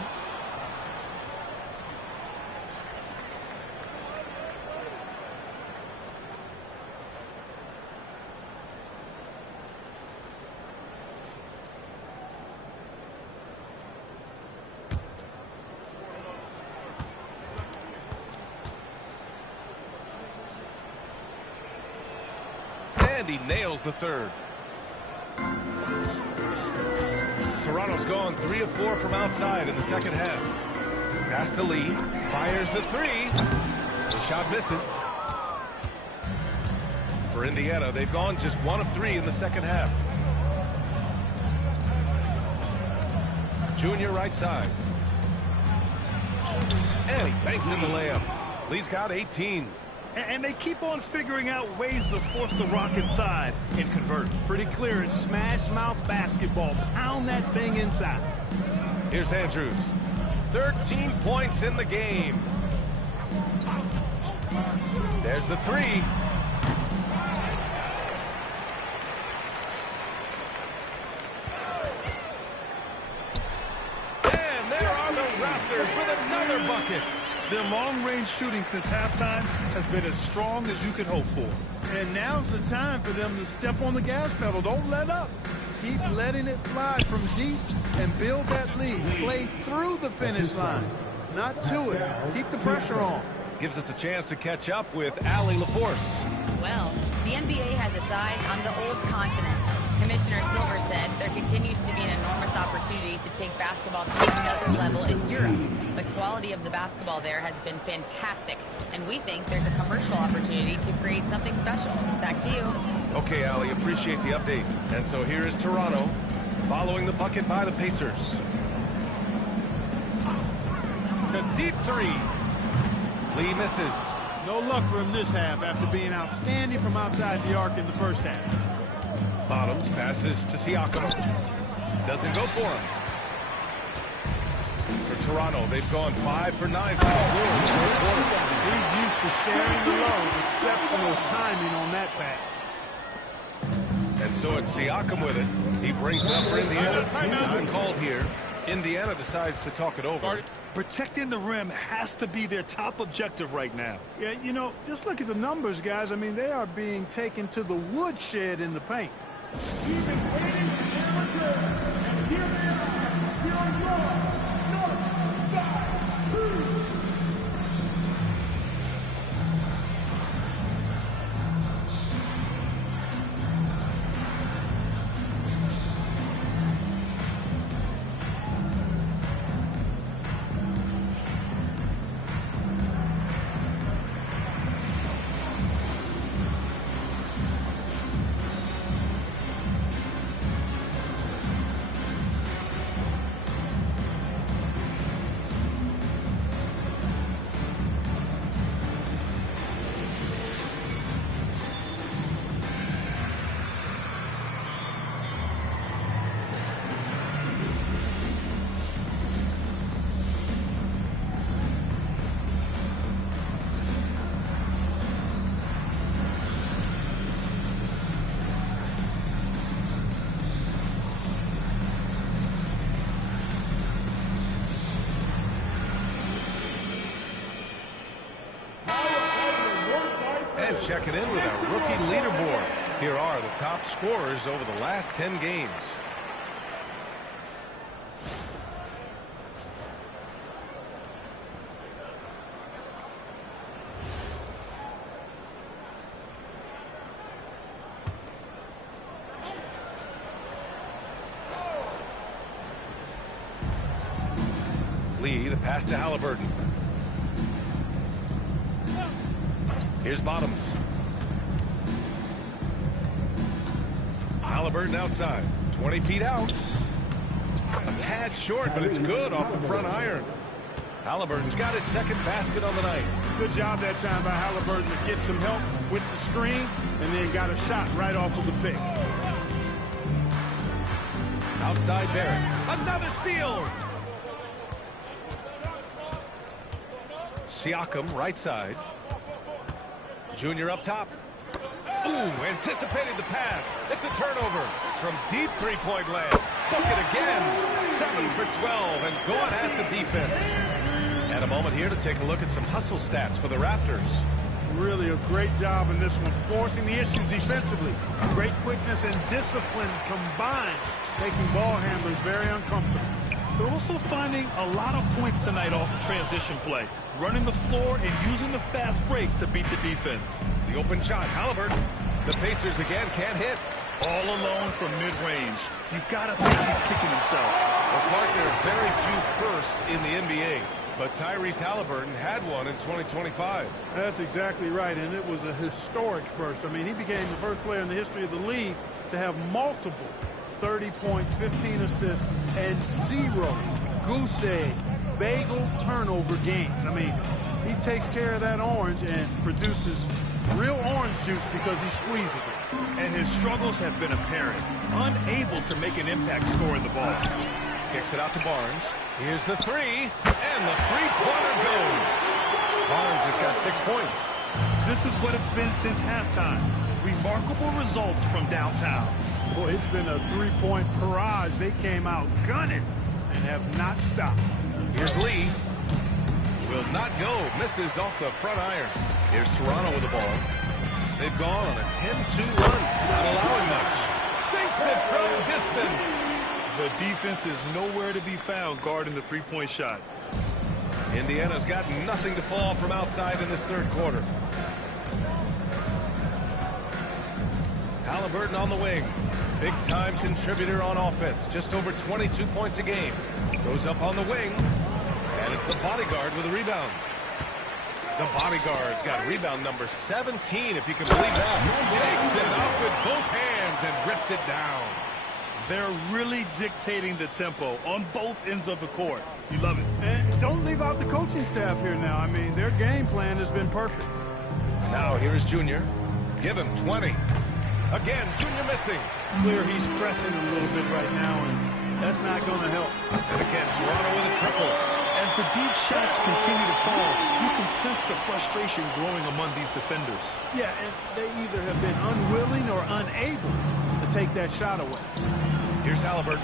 And he nails the third. Toronto's gone 3 of 4 from outside in the second half. Pass to Lee. Fires the 3. The shot misses. For Indiana, they've gone just 1 of 3 in the second half. Junior right side. And he banks in the layup. Lee's got 18. And they keep on figuring out ways to force the rock inside and convert. Pretty clear. It's smash mouth basketball. Pound that thing inside. Here's Andrews. 13 points in the game. There's the 3. And there are the Raptors with another bucket. Their long-range shooting since halftime has been as strong as you could hope for. And now's the time for them to step on the gas pedal. Don't let up. Keep letting it fly from deep and build that lead. Play through the finish line, not to it. Keep the pressure on. Gives us a chance to catch up with Allie LaForce. Well, the NBA has its eyes on the old continent. Commissioner Silver said there continues to be an enormous opportunity to take basketball to another level in Europe. The quality of the basketball there has been fantastic, and we think there's a commercial opportunity to create something special. Back to you. Okay, Allie, appreciate the update. And so here is Toronto following the bucket by the Pacers. to deep three. Lee misses. No luck for him this half after being outstanding from outside the arc in the first half. Bottoms passes to Siakam. Doesn't go for him. For Toronto, they've gone 5 for 9 from the floor. He's used to sharing the load. Exceptional timing on that pass. And so it's Siakam with it. He brings it up for Indiana. Time called here. Indiana decides to talk it over. Protecting the rim has to be their top objective right now. Yeah, you know, just look at the numbers, guys. I mean, they are being taken to the woodshed in the paint. And checking in with our rookie leaderboard. Here are the top scorers over the last 10 games. Lee, the pass to Halliburton. Here's Bottoms. Halliburton outside. 20 feet out. A tad short, but it's good off the front iron. Halliburton's got his second basket on the night. Good job that time by Halliburton to get some help with the screen and then got a shot right off of the pick. Outside Barrett. Another steal! Siakam, right side. Junior up top. Ooh, anticipated the pass. It's a turnover from deep three-point land. Bucket again. 7 for 12 and going at the defense. And a moment here to take a look at some hustle stats for the Raptors. Really a great job in this one, forcing the issue defensively. Great quickness and discipline combined, making ball handlers very uncomfortable. They're also finding a lot of points tonight off of transition play, running the floor and using the fast break to beat the defense. The open shot, Halliburton. The Pacers again can't hit. All alone from mid-range. You've got to think he's kicking himself. Well, Clark, there are very few firsts in the NBA, but Tyrese Halliburton had one in 2025. That's exactly right, and it was a historic first. I mean, he became the first player in the history of the league to have multiple 30 points, 15 assists, and 0 goose egg, bagel turnover games. I mean, he takes care of that orange and produces real orange juice because he squeezes it. And his struggles have been apparent. Unable to make an impact scoring the ball. Kicks it out to Barnes. Here's the three, and the three-pointer goes. Barnes has got 6 points. This is what it's been since halftime. Remarkable results from downtown. Boy, it's been a three-point barrage. They came out gunning and have not stopped. Here's Lee. Will not go. Misses off the front iron. Here's Toronto with the ball. They've gone on a 10-2 run. Not allowing much. Sinks it from distance. The defense is nowhere to be found guarding the three-point shot. Indiana's got nothing to fall from outside in this third quarter. Halliburton on the wing. Big-time contributor on offense. Just over 22 points a game. Goes up on the wing. And it's the bodyguard with a rebound. The bodyguard's got rebound number 17, if you can believe that. Takes it up with both hands and rips it down. They're really dictating the tempo on both ends of the court. You love it. And don't leave out the coaching staff here now. I mean, their game plan has been perfect. Now here's Junior. Give him 20. Again, Junior missing. Clear he's pressing a little bit right now, and that's not going to help. And again, Toronto with a triple. As the deep shots continue to fall, you can sense the frustration growing among these defenders. Yeah, and they either have been unwilling or unable to take that shot away. Here's Halliburton.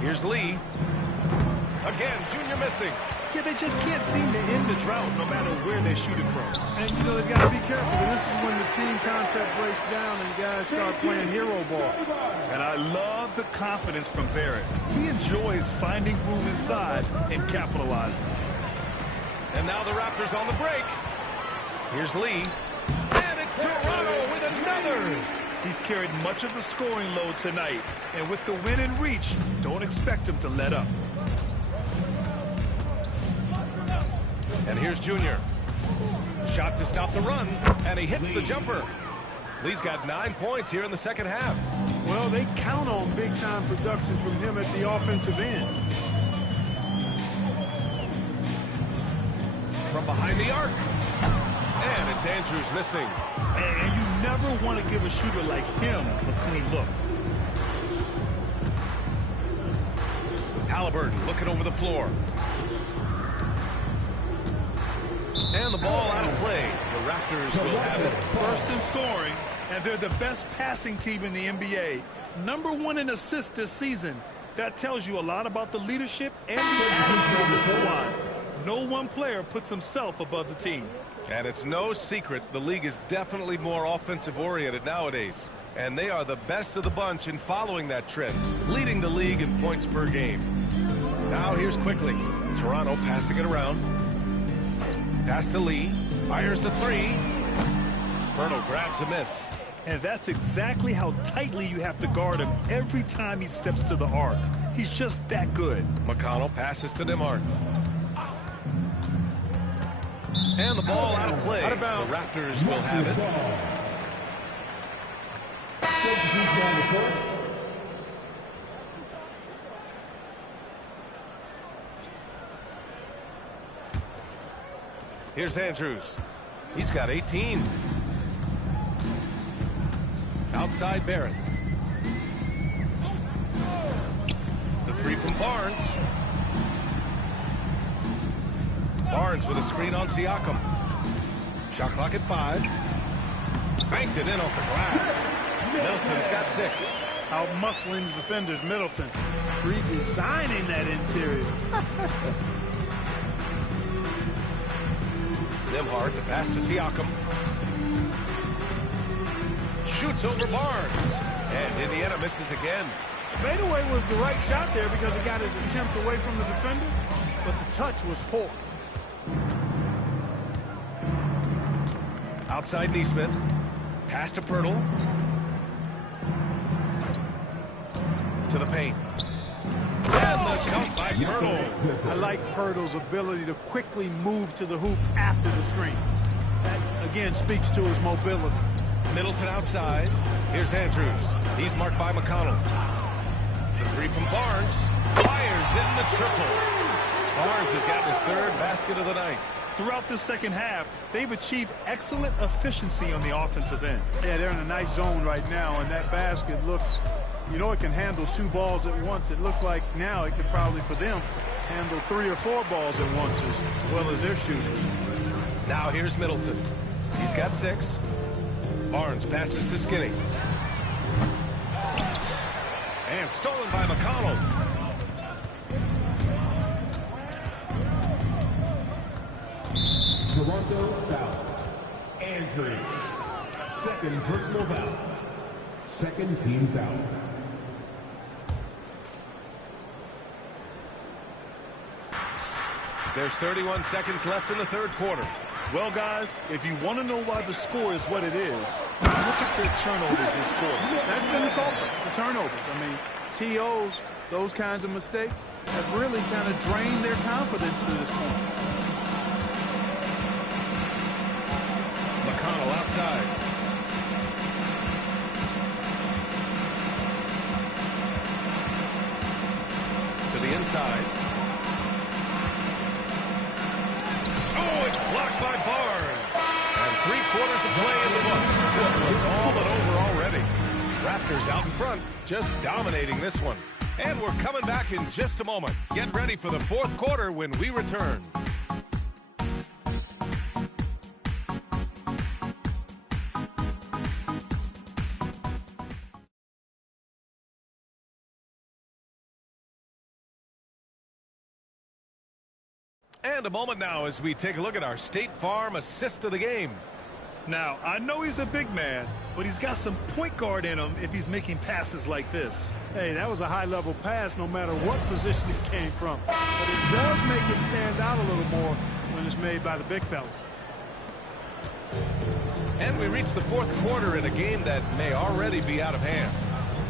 Here's Lee. Again, Junior missing. Yeah, they just can't seem to end the drought no matter where they're shooting from. And, you know, they've got to be careful. This is when the team concept breaks down and guys start playing hero ball. And I love the confidence from Barrett. He enjoys finding room inside and capitalizing. And now the Raptors on the break. Here's Lee. And it's Toronto with another. He's carried much of the scoring load tonight. And with the win in reach, don't expect him to let up. And here's Junior. Shot to stop the run, and he hits the jumper. Lee's got 9 points here in the second half. Well, they count on big-time production from him at the offensive end. From behind the arc. And it's Andrews missing. And you never want to give a shooter like him a clean look. Halliburton looking over the floor. And the ball out of play. The Raptors will have it. First in scoring, and they're the best passing team in the NBA. #1 in assists this season. That tells you a lot about the leadership and the attitude of the squad. No one player puts himself above the team. And it's no secret the league is definitely more offensive-oriented nowadays. And they are the best of the bunch in following that trend, leading the league in points per game. Now here's Quickly. Toronto passing it around. Pass to Lee. Fires the three. Berto grabs a miss. And that's exactly how tightly you have to guard him every time he steps to the arc. He's just that good. McConnell passes to Nembhard. And the ball out of play. The Raptors will have it. Here's Andrews. He's got 18. Outside Barrett. The three from Barnes. Barnes with a screen on Siakam. Shot clock at 5. Banked it in off the glass. Middleton's got 6. Out-muscling the defenders, Middleton. Redesigning that interior. Nembhard, the pass to Siakam. Shoots over Barnes. And Indiana misses again. Fadeaway was the right shot there because it got his attempt away from the defender, but the touch was poor. Outside Nesmith. Pass to Pirtle. To the paint. And the count by Pirtle. I like Pirtle's ability to quickly move to the hoop after the screen. That, again, speaks to his mobility. Middleton outside. Here's Andrews. He's marked by McConnell. The three from Barnes. Fires in the triple. Barnes has gotten his 3rd basket of the night. Throughout the second half, they've achieved excellent efficiency on the offensive end. Yeah, they're in a nice zone right now, and that basket looks, you know, it can handle 2 balls at once. It looks like now it could probably, for them, handle 3 or 4 balls at once as well as they're shooting. Now here's Middleton. He's got 6. Barnes passes to Skinny. And stolen by McConnell. Toronto foul. Andrews. 2nd personal foul. 2nd team foul. There's 31 seconds left in the 3rd quarter. Well, guys, if you want to know why the score is what it is, look at their turnovers this quarter. That's been the culprit, the turnovers. I mean, TOs, those kinds of mistakes, have really kind of drained their confidence to this point. McConnell outside. the inside. Oh, it's blocked by Barnes. And 3/4 of play in the books. This one's all but over already. Raptors out in front, just dominating this one. And we're coming back in just a moment. Get ready for the fourth quarter when we return. And a moment now as we take a look at our State Farm assist of the game. Now, I know he's a big man, but he's got some point guard in him if he's making passes like this. Hey, that was a high-level pass no matter what position it came from. But it does make it stand out a little more when it's made by the big fella. And we reach the fourth quarter in a game that may already be out of hand.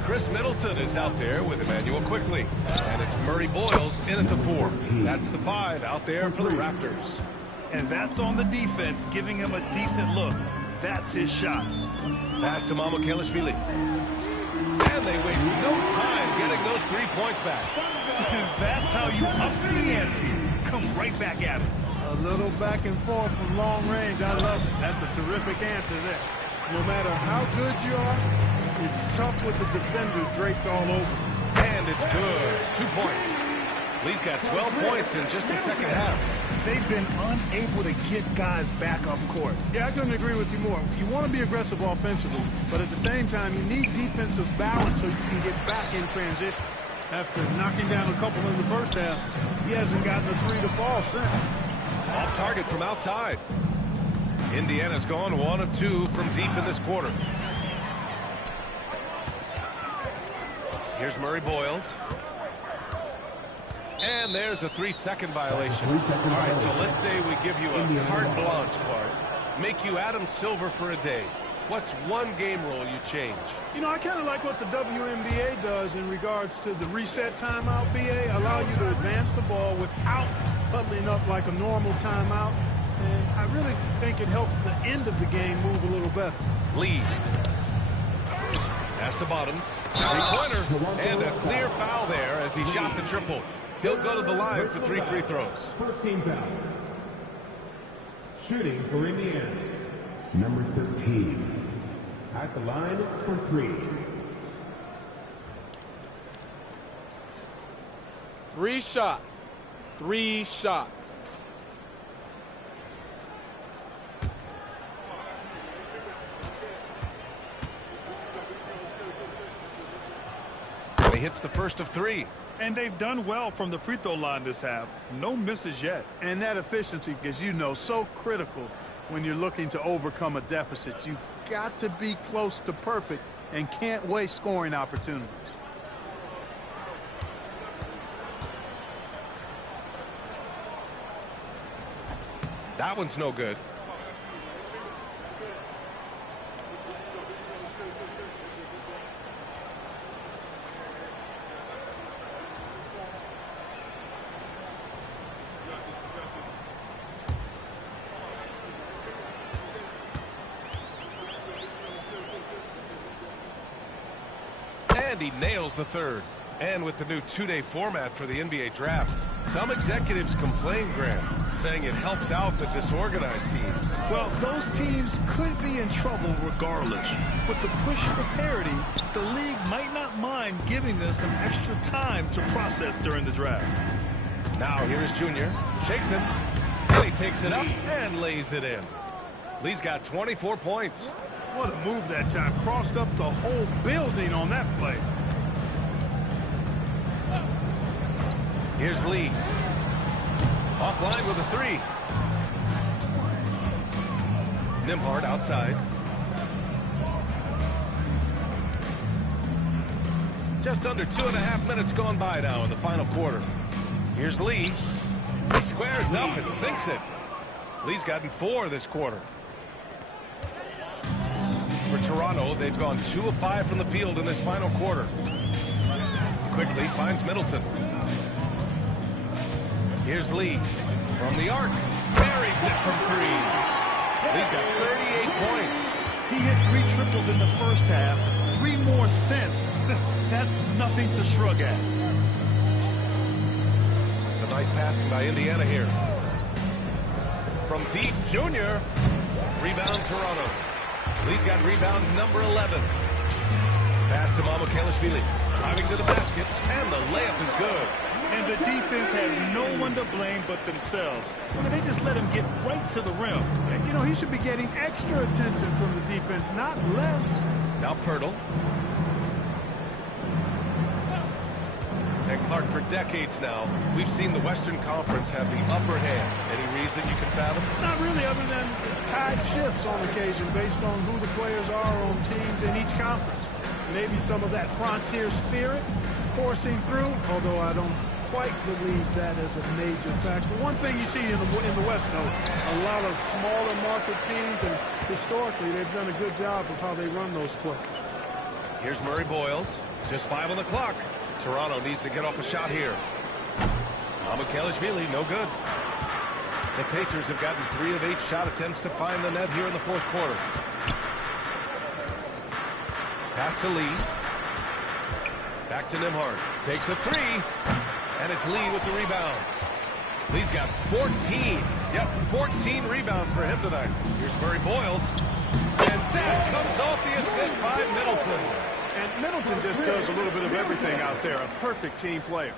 Chris Middleton is out there with Emmanuel Quickley. And it's Murray Boyles in at the 4. That's the 5 out there for the Raptors. And that's on the defense, giving him a decent look. That's his shot. Pass to Mamukelashvili. And they waste no time getting those 3 points back. That's how you up the ante. Come right back at him. A little back and forth from long range. I love it. That's a terrific answer there. No matter how good you are, it's tough with the defender draped all over. And it's good. 2 points. Lee's got 12 points in just the second half. They've been unable to get guys back up court. Yeah, I couldn't agree with you more. You want to be aggressive offensively, but at the same time, you need defensive balance so you can get back in transition. After knocking down a couple in the first half, he hasn't gotten a 3 to fall since. Off target from outside. Indiana's gone 1 of 2 from deep in this quarter. Here's Murray Boyles. And there's a 3-second violation. All right, so let's say we give you a carte blanche, Clark. Make you Adam Silver for a day. What's one game rule you change? You know, I kind of like what the WNBA does in regards to the reset timeout, BA. Allow you to advance the ball without huddling up like a normal timeout. And I really think it helps the end of the game move a little better. Lee. Pass to Bottoms. 3-pointer. And a clear foul there as he shot the triple. He'll go to the line for 3 free throws. First team foul. Shooting for Indiana, number 13. At the line for 3. 3 shots. 3 shots. And he hits the first of 3. And they've done well from the free throw line this half. No misses yet. And that efficiency, as you know, so critical when you're looking to overcome a deficit. You've got to be close to perfect and can't waste scoring opportunities. That one's no good. And he nails the third. And with the new 2-day format for the NBA draft, some executives complain, Graham, saying it helps out the disorganized teams. Well, those teams could be in trouble regardless. With the push for parity, the league might not mind giving them some extra time to process during the draft. Now here's Junior. Shakes him. And he takes it up and lays it in. Lee's got 24 points. What a move that time. Crossed up the whole building on that play. Here's Lee. Offline with a 3. Nembhard outside. Just under 2.5 minutes gone by now in the final quarter. Here's Lee. He squares up and sinks it. Lee's gotten 4 this quarter. For Toronto, they've gone 2 of 5 from the field in this final quarter. Quickly finds Middleton. Here's Lee from the arc. Buries it from 3. Lee's got 38 points. He hit 3 triples in the first half. 3 more since. That's nothing to shrug at. Some nice passing by Indiana here. From deep, Junior. Rebound, Toronto. Lee's got rebound number 11. Pass to Mamukelashvili. Driving to the basket, and the layup is good. And the defense has no one to blame but themselves. I mean, they just let him get right to the rim. And, you know, he should be getting extra attention from the defense, not less. Now Pirtle. And Clark, for decades now, we've seen the Western Conference have the upper hand. Any reason you can fathom? Not really, other than tide shifts on occasion based on who the players are on teams in each conference. Maybe some of that frontier spirit coursing through, although I don't quite believe that as a major factor. One thing you see in the West, though, a lot of smaller market teams, and historically they've done a good job of how they run those plays. Here's Murray Boyles. Just 5 on the clock. Toronto needs to get off a shot here. Mamukelashvili, no good. The Pacers have gotten 3 of 8 shot attempts to find the net here in the fourth quarter. Pass to Lee. Back to Nembhard. Takes a 3. And it's Lee with the rebound. Lee's got 14. Yep, 14 rebounds for him tonight. Here's Murray Boyles. And that comes off the assist by Middleton. And Middleton just does a little bit of everything out there. A perfect team player.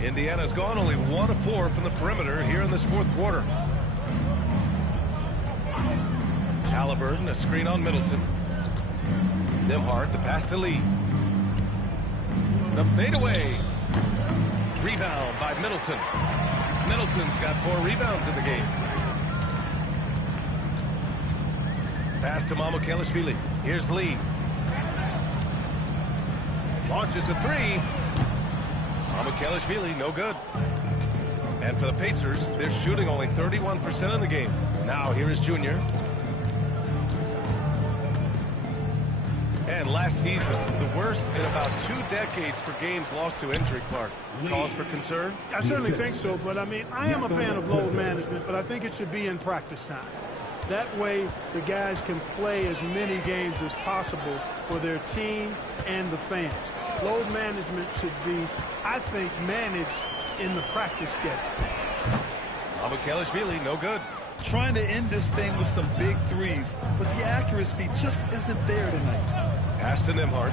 Indiana's gone only 1 of 4 from the perimeter here in this fourth quarter. Haliburton, a screen on Middleton. Nembhard, the pass to Lee. The fadeaway. Rebound by Middleton. Middleton's got 4 rebounds in the game. Pass to Mamukelashvili. Here's Lee. Launches a 3. Mamukelashvili, no good. And for the Pacers, they're shooting only 31% in the game. Now here is Junior. And last season, the worst in about 2 decades for games lost to injury, Clark. Cause for concern? I certainly think so, but I mean, I am a fan of load management, but I think it should be in practice time. That way, the guys can play as many games as possible for their team and the fans. Load management should be, I think, managed in the practice schedule. Mamukelashvili, no good. Trying to end this thing with some big threes, but the accuracy just isn't there tonight. Pass to Nembhard.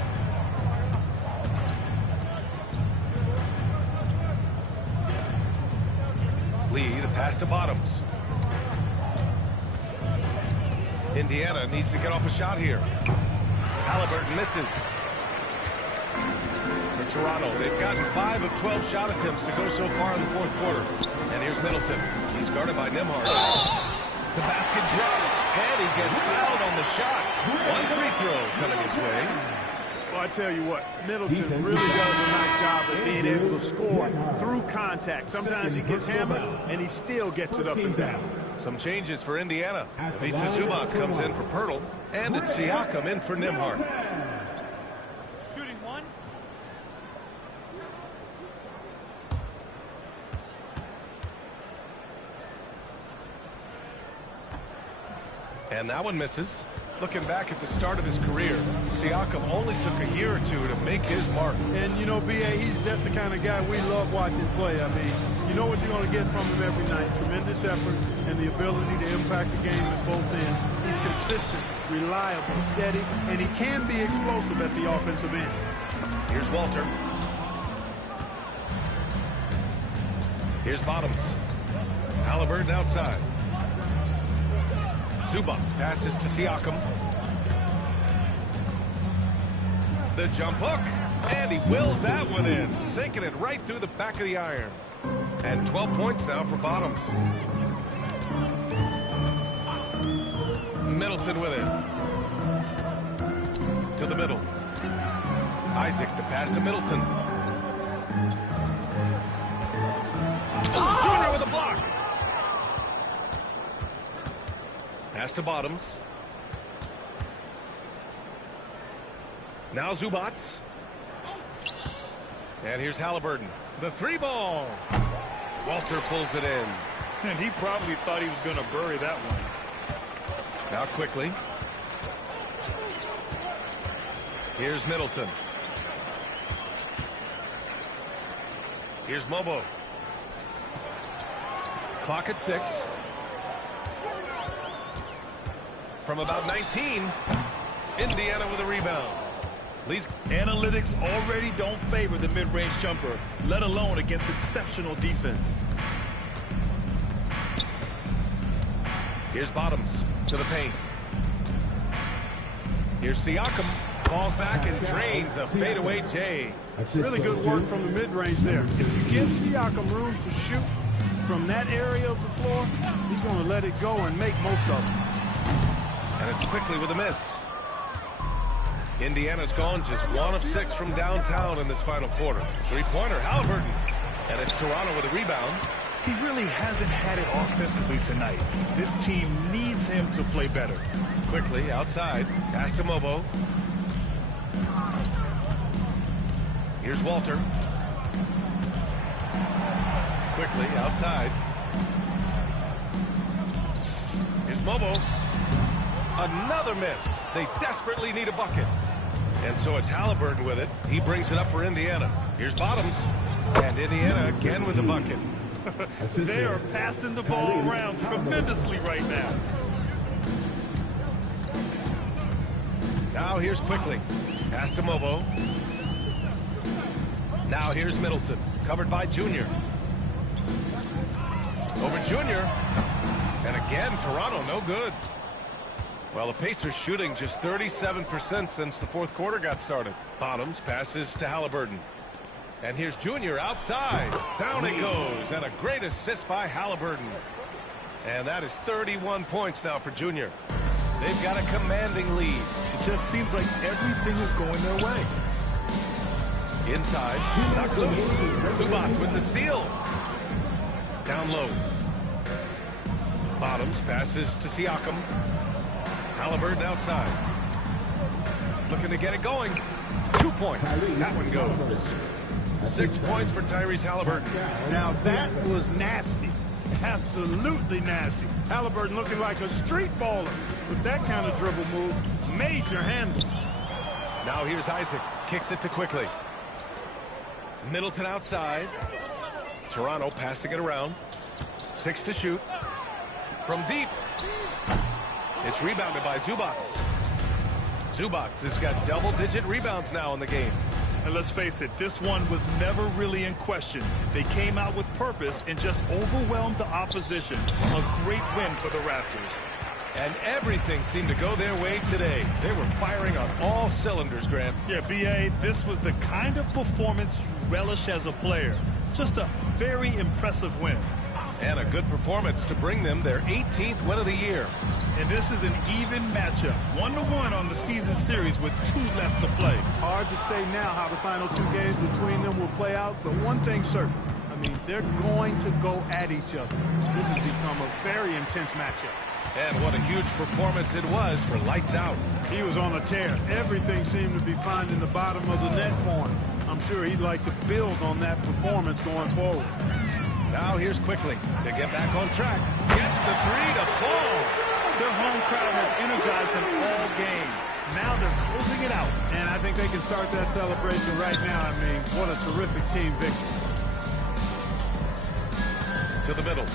Lee, the pass to Bottoms. Indiana needs to get off a shot here. Haliburton misses. For Toronto, they've gotten 5 of 12 shot attempts to go so far in the fourth quarter. And here's Middleton. He's guarded by Nembhard. The basket drops, and he gets fouled on the shot. 1 free throw coming his way. Well, I tell you what, Middleton really does a nice job of being able to score through contact. Sometimes he gets hammered, and he still gets it up and down. Some changes for Indiana. Ivica Zubac comes in for Pirtle, and it's Siakam in for Nembhard. Shooting 1. And that one misses. Looking back at the start of his career, Siakam only took a year or 2 to make his mark. And, you know, B.A., he's just the kind of guy we love watching play. I mean, you know what you're going to get from him every night. Tremendous effort and the ability to impact the game at both ends. He's consistent, reliable, steady, and he can be explosive at the offensive end. Here's Walter. Here's Bottoms. Haliburton outside. Zubac passes to Siakam. The jump hook. And he wills that one in, sinking it right through the back of the iron. And 12 points now for Bottoms. Middleton with it. To the middle. Isaac, the pass to Middleton. Junior with a block. Pass to Bottoms. Now Zubac. And here's Haliburton. The 3-ball. Walter pulls it in. And he probably thought he was going to bury that one. Now quickly. Here's Middleton. Here's Mobo. Clock at 6. From about 19, Indiana with a rebound. These analytics already don't favor the mid-range jumper, let alone against exceptional defense. Here's Bottoms to the paint. Here's Siakam. Falls back and drains a fadeaway J. Really good work from the mid-range there. If you give Siakam room to shoot from that area of the floor, he's going to let it go and make most of it. And it's quickly with a miss. Indiana's gone just 1 of 6 from downtown in this final quarter. Three-pointer, Haliburton. And it's Toronto with a rebound. He really hasn't had it offensively tonight. This team needs him to play better. Quickly, outside. Pass to Mobo. Here's Walter. Quickly, outside. Here's Mobo. Another miss. They desperately need a bucket. And so it's Haliburton with it. He brings it up for Indiana. Here's Bottoms. And Indiana again with the bucket. They are passing the ball around tremendously right now. Now here's Quickly. Pass to Mobo. Now here's Middleton. Covered by Junior. Over Junior. And again, Toronto no good. Well, the Pacers shooting just 37% since the fourth quarter got started. Bottoms passes to Haliburton. And here's Junior outside. Down it goes. And a great assist by Haliburton. And that is 31 points now for Junior. They've got a commanding lead. It just seems like everything is going their way. Inside. Knocked loose. Zubac with the steal. Down low. Bottoms passes to Siakam. Haliburton outside. Looking to get it going. 2 points. That one goes. 6 points for Tyrese Haliburton. Now that was nasty. Absolutely nasty. Haliburton looking like a street baller with that kind of dribble move. Major handles. Now here's Isaac. Kicks it to Quickly. Middleton outside. Toronto passing it around. 6 to shoot. From deep. It's rebounded by Zubac. Zubac has got double-digit rebounds now in the game. And let's face it, this one was never really in question. They came out with purpose and just overwhelmed the opposition. A great win for the Raptors. And everything seemed to go their way today. They were firing on all cylinders, Grant. Yeah, B.A., this was the kind of performance you relish as a player. Just a very impressive win. And a good performance to bring them their 18th win of the year. And this is an even matchup. 1-1 on the season series with 2 left to play. Hard to say now how the final 2 games between them will play out, but one thing's certain. I mean, they're going to go at each other. This has become a very intense matchup. And what a huge performance it was for Lights Out. He was on a tear. Everything seemed to be finding the bottom of the net for him. I'm sure he'd like to build on that performance going forward. Now here's Quickly to get back on track. Gets the 3 to fall. Their home crowd has energized them all game. Now they're closing it out. And I think they can start that celebration right now. I mean, what a terrific team victory. To the middle.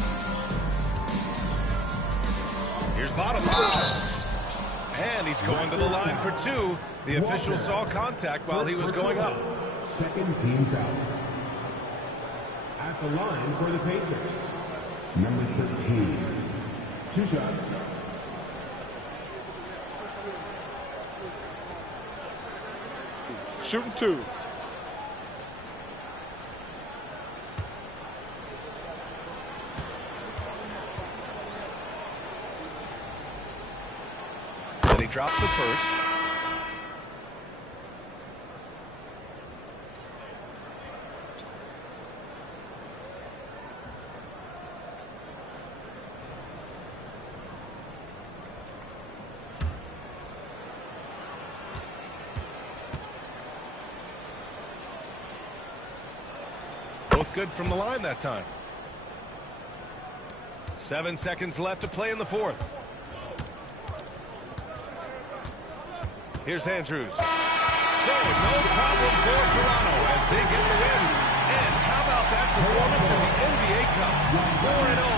Here's Bottoms. And he's going to the line for 2. The official saw contact while he was going up. Second team foul. At the line for the Pacers, number 13. 2 shots. Shooting 2. Then he drops the first. Both good from the line that time. 7 seconds left to play in the fourth. Here's Andrews. So, no problem for Toronto as they get the win. And how about that 4-0